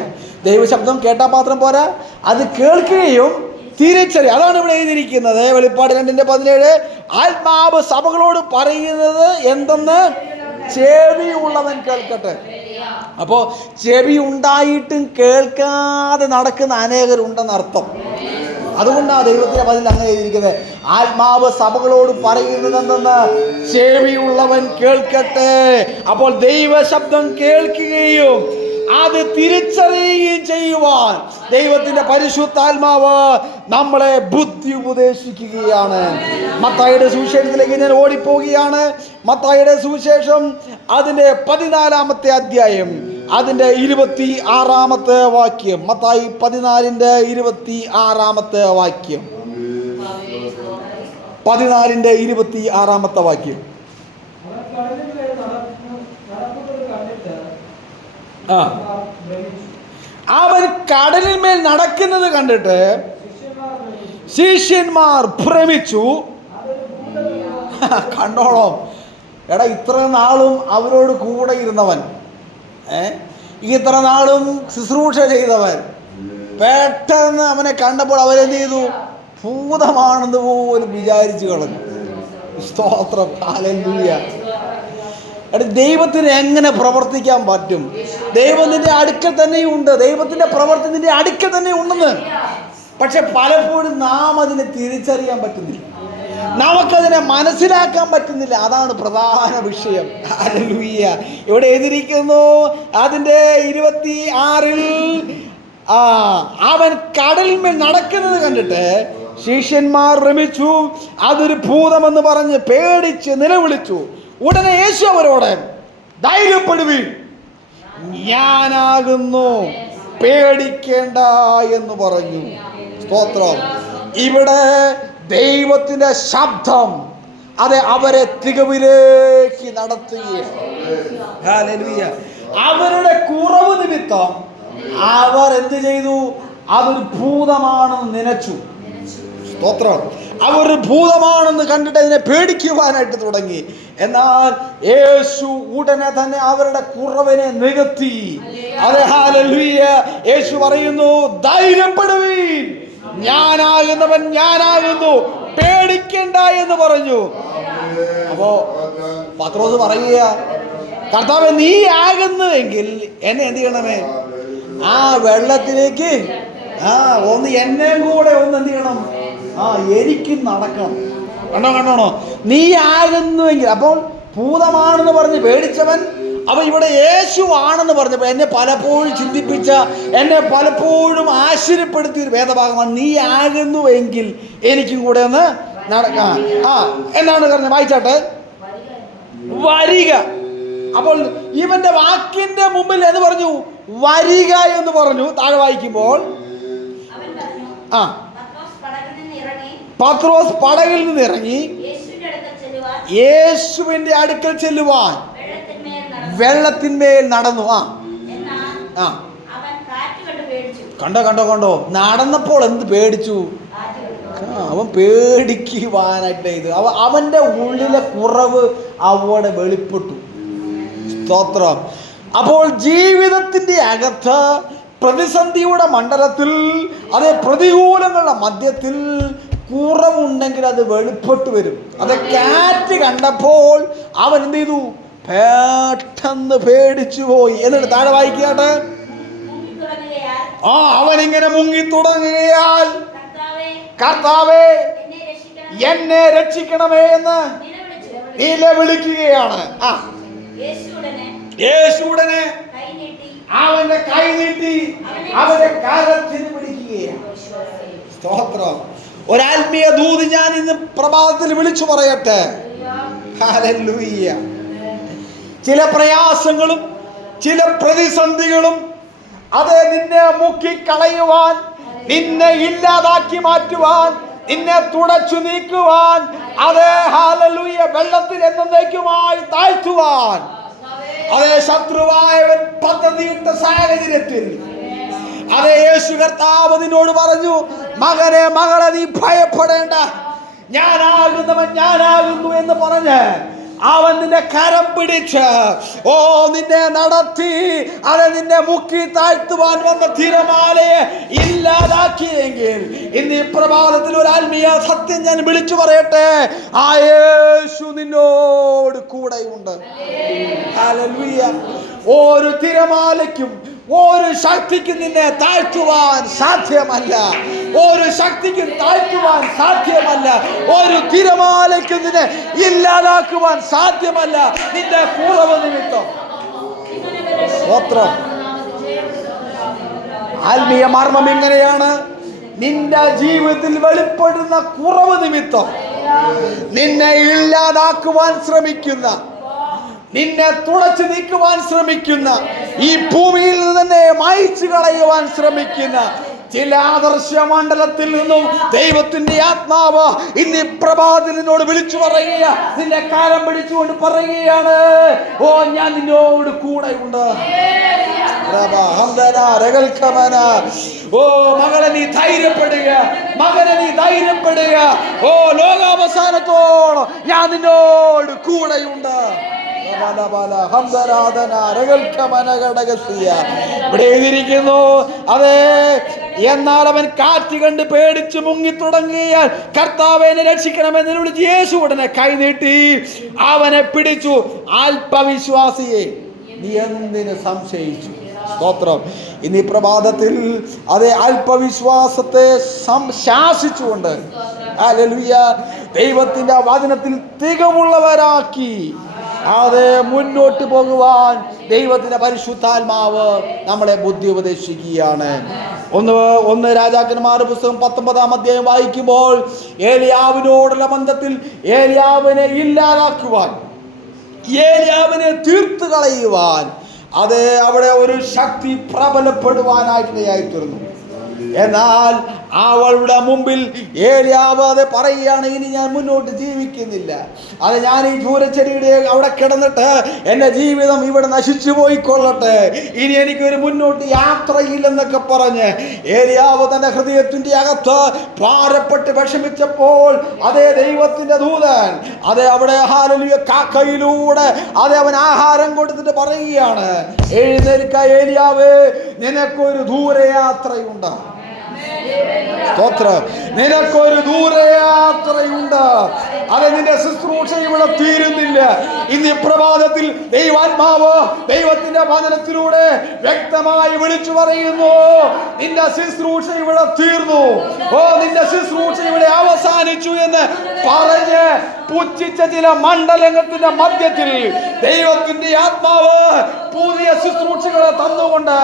ദൈവശബ്ദം കേട്ടാൽ മാത്രം പോരാ, അത് കേൾക്കുകയും തിരിച്ചറിയുക. അതാണ് ഇവിടെ എഴുതിയിരിക്കുന്നത്. വെളിപ്പാട് 2:17 ആത്മാവ് സഭകളോട് പറയുന്നത് എന്തെന്ന് ചെവി ഉള്ളവൻ കേൾക്കട്ടെ. അപ്പോൾ ചെവി ഉണ്ടായിട്ടും കേൾക്കാതെ നടക്കുന്ന അനേകരുണ്ടെന്ന് അർത്ഥം. അതുകൊണ്ടാണ് ദൈവത്തിന്റെ പതിൽ അങ്ങനെ എഴുതിയിരിക്കുന്നത്. ആത്മാവ് സഭകളോട് പറയുന്നത് എന്തെന്ന് ചെവിയുള്ളവൻ കേൾക്കട്ടെ. അപ്പോൾ ദൈവശബ്ദം കേൾക്കുകയും അത് തിരിച്ചറിയുകയും ചെയ്യുവാൻ ദൈവത്തിന്റെ പരിശുദ്ധാത്മാവ് നമ്മളെ ബുദ്ധി ഉപദേശിക്കുകയാണ്. മത്തായിയുടെ സുവിശേഷത്തിലേക്ക് ഞാൻ ഓടിപ്പോവുകയാണ്. മത്തായിയുടെ സുവിശേഷം അതിന്റെ 14-ാമത്തെ അധ്യായം അതിന്റെ 26-ാമത്തെ വാക്യം. മത്തായി 14:26 വാക്യം. 14:26 വാക്യം. അവൻ കടലിന്മേൽ നടക്കുന്നത് കണ്ടിട്ട് ശിഷ്യന്മാർ ഭ്രമിച്ചു. കണ്ടോളോ എടാ, ഇത്ര നാളും അവരോട് കൂടെ ഇരുന്നവൻ, ഇത്ര നാളും ശുശ്രൂഷ ചെയ്തവൻ, പെട്ടെന്ന് അവനെ കണ്ടപ്പോൾ അവരെന്ത് ചെയ്തു? ഭൂതമാണെന്ന് പോലും വിചാരിച്ചു കളഞ്ഞു. സ്തോത്രം. ഹല്ലേലൂയ. ദൈവത്തിന് എങ്ങനെ പ്രവർത്തിക്കാൻ പറ്റും? ദൈവത്തിൻ്റെ അടുക്കൽ തന്നെയുണ്ട്. ദൈവത്തിൻ്റെ പ്രവർത്തി നിന്റെ അടുക്കൽ തന്നെ ഉണ്ടെന്ന്. പക്ഷെ പലപ്പോഴും നാം അതിനെ തിരിച്ചറിയാൻ പറ്റുന്നില്ല, നമുക്കതിനെ മനസ്സിലാക്കാൻ പറ്റുന്നില്ല. അതാണ് പ്രധാന വിഷയം. ഹല്ലേലൂയ. ഇവിടെ എഴുതിയിരിക്കുന്നു അതിൻ്റെ 26-ൽ അവൻ കടലിന്മേൽ നടക്കുന്നത് കണ്ടിട്ട് ശിഷ്യന്മാർ ഭ്രമിച്ചു, അതൊരു ഭൂതമെന്ന് പറഞ്ഞ് പേടിച്ച് നിലവിളിച്ചു. ഉടനെ യേശു അവരോട് ധൈര്യപ്പെടുവീൻ, ഞാനാകുന്നു, പേടിക്കേണ്ട എന്ന് പറഞ്ഞു. സ്തോത്രം. ഇവിടെ ദൈവത്തിന്റെ ശബ്ദം അതെ അവരെ തികവിലേക്ക് നടത്തുകയാണ്. ഹല്ലേലൂയ. അവരുടെ കുറവ് നിമിത്തം അവർ എന്ത് ചെയ്തു? അതൊരു ഭൂതമാണെന്ന് നനച്ചു. സ്തോത്രം. അവർ ഭൂതമാണെന്ന് കണ്ടിട്ട് അതിനെ പേടിക്കുവാനായിട്ട് തുടങ്ങി. എന്നാൽ യേശു ഉടനെ തന്നെ അവരുടെ കുറവിനെ നികത്തി. അതെ, ഹല്ലേലൂയ. യേശു പറയുന്നു, ധൈര്യപ്പെടുവീൻ, ഞാനാകുന്നവൻ ഞാനാകുന്നു, പേടിക്കണ്ട എന്ന് പറഞ്ഞു. അപ്പോ പത്രോസ് പറയുക, കർത്താവേ, നീ ആകുന്നുവെങ്കിൽ എന്നെ എന്ത് ചെയ്യണമേ? ആ വെള്ളത്തിലേക്ക് ഒന്ന് എന്നെയും കൂടെ ഒന്ന് എന്ത് ചെയ്യണം? എനിക്ക് നടക്കണം. കണ്ടോണോ? നീ ആകുന്നുവെങ്കിൽ. അപ്പോൾ ഭൂതമാണെന്ന് പറഞ്ഞ് പേടിച്ചവൻ അവൻ ഇവിടെ യേശു ആണെന്ന് പറഞ്ഞപ്പോൾ എന്നെ പലപ്പോഴും ചിന്തിപ്പിച്ച, എന്നെ പലപ്പോഴും ആശ്ചര്യപ്പെടുത്തിയ ഒരു വേദഭാഗമാണ്. നീ ആകുന്നുവെങ്കിൽ എനിക്കും കൂടെ ഒന്ന് നടക്കാം. എന്നാണ് പറഞ്ഞത്? വായിച്ചാട്ടെ. വരിക. അപ്പോൾ ഇവന്റെ വാക്കിന്റെ മുമ്പിൽ എന്ന് പറഞ്ഞു? വരിക എന്ന് പറഞ്ഞു. താഴെ വായിക്കുമ്പോൾ പത്രോസ് പടകിൽ നിന്ന് ഇറങ്ങി യേശുവിന്റെ അടുക്കൽ ചെല്ലുവാൻ വെള്ളത്തിന്മേൽ നടന്നു. കണ്ടോ നടന്നപ്പോൾ എന്ത് പേടിച്ചു? അവൻ പേടിക്കുവാനായിട്ട് ഇത് അവന്റെ ഉള്ളിലെ കുറവ് അവിടെ വെളിപ്പെട്ടു. സ്തോത്രം. അപ്പോൾ ജീവിതത്തിന്റെ അകത്ത് പ്രതിസന്ധിയുടെ മണ്ഡലത്തിൽ, അതേ പ്രതികൂലങ്ങളുടെ മധ്യത്തിൽ കുറവുണ്ടെങ്കിൽ അത് വെളിപ്പെട്ടു വരും. അത് കാറ്റ് കണ്ടപ്പോൾ അവൻ എന്ത് ചെയ്തു? പെട്ടെന്ന് പേടിച്ചു പോയി. എന്നിട്ട് താഴെ വായിക്കാട്ടെ. അവനിങ്ങനെ മുങ്ങി തുടങ്ങുകയാൽ, കർത്താവേ എന്നെ രക്ഷിക്കണമേ എന്ന് നിലവിളിക്കുകയാണ്. യേശുടനെ അവന്റെ കൈ നീട്ടി അവന്റെ കരത്തിന് പിടിക്കുകയാണ്. സ്തോത്രം. ഒരാത്മീയ ദൂത് ഞാൻ ഇന്ന് പ്രഭാതത്തിൽ വിളിച്ചു പറയട്ടെ. ഹല്ലേലൂയ. ചില പ്രയാസങ്ങളും ചില പ്രതിസന്ധികളും അത് നിന്നെ മുക്കിക്കളയുവാൻ, നിന്നെ ഇല്ലാതാക്കി മാറ്റുവാൻ, നിന്നെ തുടച്ചു നീക്കുവാൻ, അതേ ഹല്ലേലൂയ വെള്ളത്തിൽ എന്നേക്കുമായി താഴ്ത്തുവാൻ അതേ ശത്രുവായവൻ പദ്ധതിയിട്ട സാഹചര്യത്തിൽ അതേ യേശു കർത്താവ് നിന്നോട് പറഞ്ഞു, മകനെ മകളെ നീ ഭയപ്പെടേണ്ട, ഞാനാകുന്നവൻ ഞാനാകുന്നു എന്ന് പറഞ്ഞ് അവൻ നിന്നെ കരം പിടിച്ച് നിന്നെ നടത്തി അത് നിന്നെ മുക്കി താഴ്ത്തുവാൻ വന്ന തിരമാലയെ ഇല്ലാതാക്കിയെങ്കിൽ ഇന്ന് ഈ പ്രഭാതത്തിൽ ഒരു ആത്മീയ സത്യം ഞാൻ വിളിച്ചു പറയട്ടെ, ആ യേശു നിന്നോട് കൂടെയുണ്ട്. ഹല്ലേലൂയ. ഒരു തിരമാലയ്ക്കും ഒരു ശക്തിക്കും നിന്നെ താഴ്ത്തുവാൻ സാധ്യമല്ല. ഒരു ശക്തിക്കും താഴ്ത്തുവാൻ സാധ്യമല്ല. ഒരു തിരമാലയ്ക്കും നിന്നെ ഇല്ലാതാക്കുവാൻ സാധ്യമല്ല. നിന്റെ കുറവ് നിമിത്തം. സ്തോത്രം. ആത്മീയ മർമ്മം ഇങ്ങനെയാണ്. നിന്റെ ജീവിതത്തിൽ വെളിപ്പെടുന്ന കുറവ് നിമിത്തം നിന്നെ ഇല്ലാതാക്കുവാൻ ശ്രമിക്കുന്ന, നിന്നെ തുടച്ചു നീക്കുവാൻ ശ്രമിക്കുന്ന, ഈ ഭൂമിയിൽ നിന്ന് തന്നെ മായ്ച്ചു കളയുവാൻ ശ്രമിക്കുന്ന ചില ആദർശ മണ്ഡലത്തിൽ നിന്നും ദൈവത്തിന്റെ ആത്മാവ് ഇന്ന് പ്രഭാതത്തിൽ നിന്നോട് വിളിച്ചു പറയുക, നിന്നെ കാലം പിടിച്ചുകൊണ്ട് പറയുകയാണ്, ഞാൻ നിന്നോട് കൂടെയുണ്ട്. മകളെ നീ ധൈര്യപ്പെടുക, മകനെ നീ ധൈര്യപ്പെടുക. ലോകാവസാനത്തോളം ഞാൻ നിന്നോട് കൂടെയുണ്ട്. ഇവിടെ എഴുതിയിരിക്കുന്നു, അതെ, എന്നാൽ അവൻ കാറ്റ് കണ്ട് പേടിച്ച് മുങ്ങി തുടങ്ങിയാൽ കർത്താവേ എന്നെ രക്ഷിക്കണമെന്ന് വിളിച്ച് യേശു ഉടനെ കൈനീട്ടി അവനെ പിടിച്ചു. അല്പവിശ്വാസിയെ നീ എന്തിന് സംശയിച്ചു? സ്തോത്രം. ഇന്ന് ഈ പ്രഭാതത്തിൽ അതേ അല്പവിശ്വാസത്തെ ശാസിച്ചുകൊണ്ട് ഹല്ലേലൂയ ദൈവത്തിന്റെ വചനത്തിൽ തികവുള്ളവരാക്കി അതെ മുന്നോട്ട് പോകുവാൻ ദൈവത്തിന്റെ പരിശുദ്ധാത്മാവ് നമ്മളെ ബുദ്ധി ഉപദേശിക്കുകയാണ്. ഒന്ന് രാജാക്കന്മാരുടെ പുസ്തകം 19-ാം അധ്യായം വായിക്കുമ്പോൾ ഏലിയാവിനോടുള്ള ബന്ധത്തിൽ ഏലിയാവിനെ ഇല്ലാതാക്കുവാൻ, ഏലിയാവിനെ തീർത്തു കളയുവാൻ അത് അവിടെ ഒരു ശക്തി പ്രബലപ്പെടുവാനായിട്ടിടയായി തീർന്നു. എന്നാൽ അവളുടെ മുമ്പിൽ ഏലിയാവ് അത് പറയുകയാണ്, ഇനി ഞാൻ മുന്നോട്ട് ജീവിക്കുന്നില്ല, അത് ഞാൻ ഈ ചൂരച്ചെടിയുടെ അവിടെ കിടന്നിട്ട് എൻ്റെ ജീവിതം ഇവിടെ നശിച്ചു പോയിക്കൊള്ളട്ടെ, ഇനി എനിക്കൊരു മുന്നോട്ട് യാത്രയില്ലെന്നൊക്കെ പറഞ്ഞ് ഏലിയാവ് തൻ്റെ ഹൃദയത്തിൻ്റെ അകത്ത് ഭാരപ്പെട്ട് വിഷമിച്ചപ്പോൾ അതേ ദൈവത്തിൻ്റെ ദൂതൻ അതേ അവിടെ ഹല്ലേലൂയ കാക്കയിലൂടെ അതേ അവൻ ആഹാരം കൊടുത്തിട്ട് പറയുകയാണ്, എഴുന്നേൽക്ക ഏലിയാവേ, നിനക്കൊരു ദൂരയാത്രയുണ്ട്. സ്തോത്രം. നിനക്കൊരു ദൂരയാത്രയുണ്ട്. അത് നിന്റെ ശുശ്രൂഷ ഇവിടെ തീരുന്നില്ല. ഇന്ന് പ്രഭാതത്തിൽ ദൈവാത്മാവ് ദൈവത്തിന്റെ വചനത്തിലൂടെ വ്യക്തമായി വിളിച്ചു പറയുന്നു, നിന്റെ ശുശ്രൂഷ ഇവിടെ തീർന്നു, നിന്റെ ശുശ്രൂഷ ഇവിടെ അവസാനിച്ചു എന്ന് പറഞ്ഞ് പുച്ഛിച്ച ചില മണ്ഡലങ്ങളുടെ മധ്യത്തിൽ ദൈവത്തിന്റെ ആത്മാവ് പുതിയ ശുശ്രൂഷകളെ തന്നുകൊണ്ട്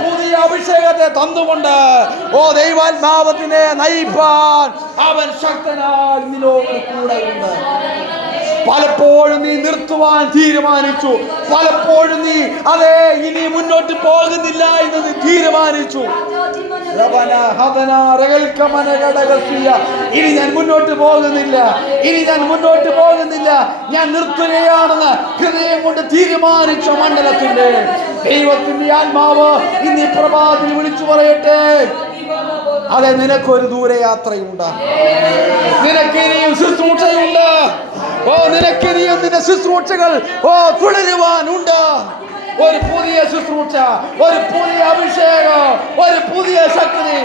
പുതിയ അഭിഷേകത്തെ തന്നുകൊണ്ട് ദൈവാത്മാവത്തിനെ നയിപ്പാൻ അവൻ ശക്തനായി നിന്നോട് കൂടെയുണ്ട്. പലപ്പോഴും നീ നിർത്തുവാൻ തീരുമാനിച്ചു, പലപ്പോഴും നീ അതേ ഇനി മുന്നോട്ട് പോകുന്നില്ല എന്ന് നീ തീരുമാനിച്ചു. ഇനി ഞാൻ മുന്നോട്ട് പോകുന്നില്ല, ഇനി ഞാൻ മുന്നോട്ട് പോകുന്നില്ല, ഞാൻ നിർത്തുകയാണെന്ന് ഹൃദയം കൊണ്ട് തീരുമാനിച്ച മണ്ഡലത്തിന്റെ ദൈവത്തിന്റെ ആത്മാവ് ഇന്ന് ഈ പ്രഭാതത്തിൽ വിളിച്ചു പറയട്ടെ, അതെ, നിനക്കൊരു ദൂരയാത്രയുണ്ട്, നിനക്കിനിയും ശുശ്രൂഷയുണ്ട്, നിനക്കിനിയും നിന്റെ ശുശ്രൂഷകൾ തുടരുവാനുണ്ട്. ഒരു പുതിയ ശുശ്രൂഷ, ഒരു പുതിയ അഭിഷേകം, ഒരു പുതിയ ശക്തി.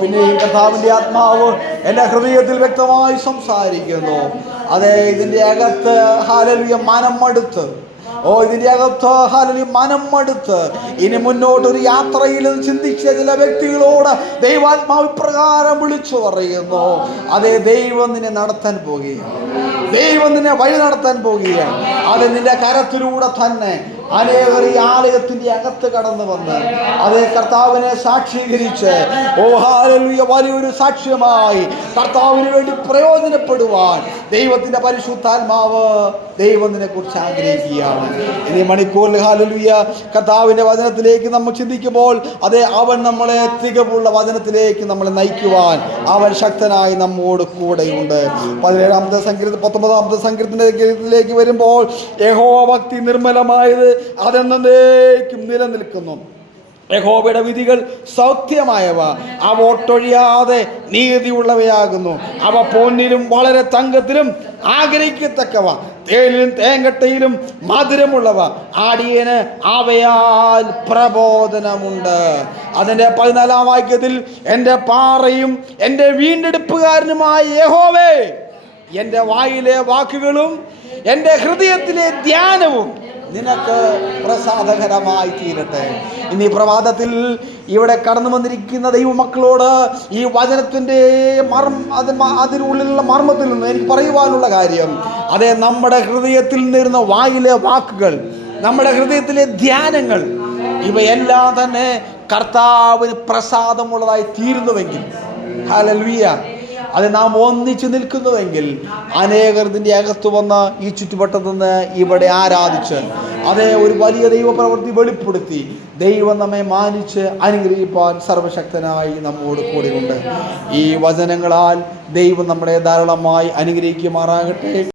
പിന്നെയും കർത്താവിൻ്റെ ആത്മാവ് എൻ്റെ ഹൃദയത്തിൽ വ്യക്തമായി സംസാരിക്കുന്നു. അതെ, ഇതിൻ്റെ അകത്ത് ഹല്ലേലൂയ മനം മടുത്ത്, ഇതിൻ്റെ അകത്ത് ഹല്ലേലൂയ മനം മടുത്ത് ഇനി മുന്നോട്ടൊരു യാത്രയിൽ ചിന്തിച്ച ചില വ്യക്തികളോട് ദൈവാത്മാവ് ഇപ്രകാരം വിളിച്ചു പറയുന്നു. അതെ, ദൈവം നിന്നെ നടത്താൻ പോകുകയാണ്, ദൈവം നിന്നെ വഴി നടത്താൻ പോകുകയാണ്. അത് നിന്റെ കരത്തിലൂടെ തന്നെ അനേകർ ഈ ആലയത്തിൻ്റെ അകത്ത് കടന്നു വന്ന് അതേ കർത്താവിനെ സാക്ഷീകരിച്ച് ഹല്ലേലൂയ വലിയൊരു സാക്ഷ്യമായി കർത്താവിന് വേണ്ടി പ്രയോജനപ്പെടുവാൻ ദൈവത്തിൻ്റെ പരിശുദ്ധാത്മാവ് ദൈവം നിന്നെ കുറിച്ച് ആഗ്രഹിക്കുകയാണ്. ഇനി മണിക്കൂറിൽ ഹല്ലേലൂയ കർത്താവിൻ്റെ വചനത്തിലേക്ക് നമ്മൾ ചിന്തിക്കുമ്പോൾ അതെ അവൻ നമ്മളെ തികവുള്ള വചനത്തിലേക്ക് നമ്മളെ നയിക്കുവാൻ അവൻ ശക്തനായി നമ്മോട് കൂടെയുണ്ട്. 17-ാമത്തെ സങ്കീർത്തനം 19-ാമത്തെ സങ്കീർത്തനത്തിലേക്ക് വരുമ്പോൾ യഹോവഭക്തി നിർമ്മലമായത് അതെന്നേക്കും നിലനിൽക്കുന്നു. യഹോവയുടെ വിധികൾ സൗഖ്യമായവ, അവ ഒട്ടൊഴിയാതെ നീതിയുള്ളവയാകുന്നു. അവ പൊന്നിലും വളരെ തങ്കത്തിലും ആഗ്രഹിക്കത്തക്കവ, തേനിലും തേങ്കട്ടയിലും മധുരമുള്ളവ. ആടിയന് അവയാൽ പ്രബോധനമുണ്ട്. അതിൻ്റെ 14-ാം വാക്യത്തിൽ എൻ്റെ പാറയും എൻ്റെ വീണ്ടെടുപ്പുകാരനുമായ യഹോവേ, എൻ്റെ വായിലെ വാക്കുകളും എൻ്റെ ഹൃദയത്തിലെ ധ്യാനവും നിനക്ക് പ്രസാദകരമായി തീരട്ടെ. ഇനി പ്രഭാതത്തിൽ ഇവിടെ കടന്നു വന്നിരിക്കുന്ന ദൈവമക്കളോട് ഈ വചനത്തിൻ്റെ അതിനുള്ളിലുള്ള മർമ്മത്തിൽ നിന്ന് എനിക്ക് പറയുവാനുള്ള കാര്യം, അതെ നമ്മുടെ ഹൃദയത്തിൽ നിന്നിരുന്ന വായിലെ വാക്കുകൾ, നമ്മുടെ ഹൃദയത്തിലെ ധ്യാനങ്ങൾ, ഇവയെല്ലാം തന്നെ കർത്താവിന് പ്രസാദമുള്ളതായി തീരുന്നുവെങ്കിൽ, ഹല്ലേലൂയ, അത് നാം ഒന്നിച്ചു നിൽക്കുന്നുവെങ്കിൽ അനേകർ ഇതിൻ്റെ അകത്ത് വന്ന് ഈ ചുറ്റുവട്ടത്തു നിന്ന് ഇവിടെ ആരാധിച്ച് അതേ ഒരു വലിയ ദൈവപ്രവൃത്തി വെളിപ്പെടുത്തി ദൈവം നമ്മെ മാനിച്ച് അനുഗ്രഹിപ്പാൻ സർവശക്തനായി നമ്മോട് കൂടെയുണ്ട്. ഈ വചനങ്ങളാൽ ദൈവം നമ്മളെ ധാരാളമായി അനുഗ്രഹിക്കുമാറാകട്ടെ.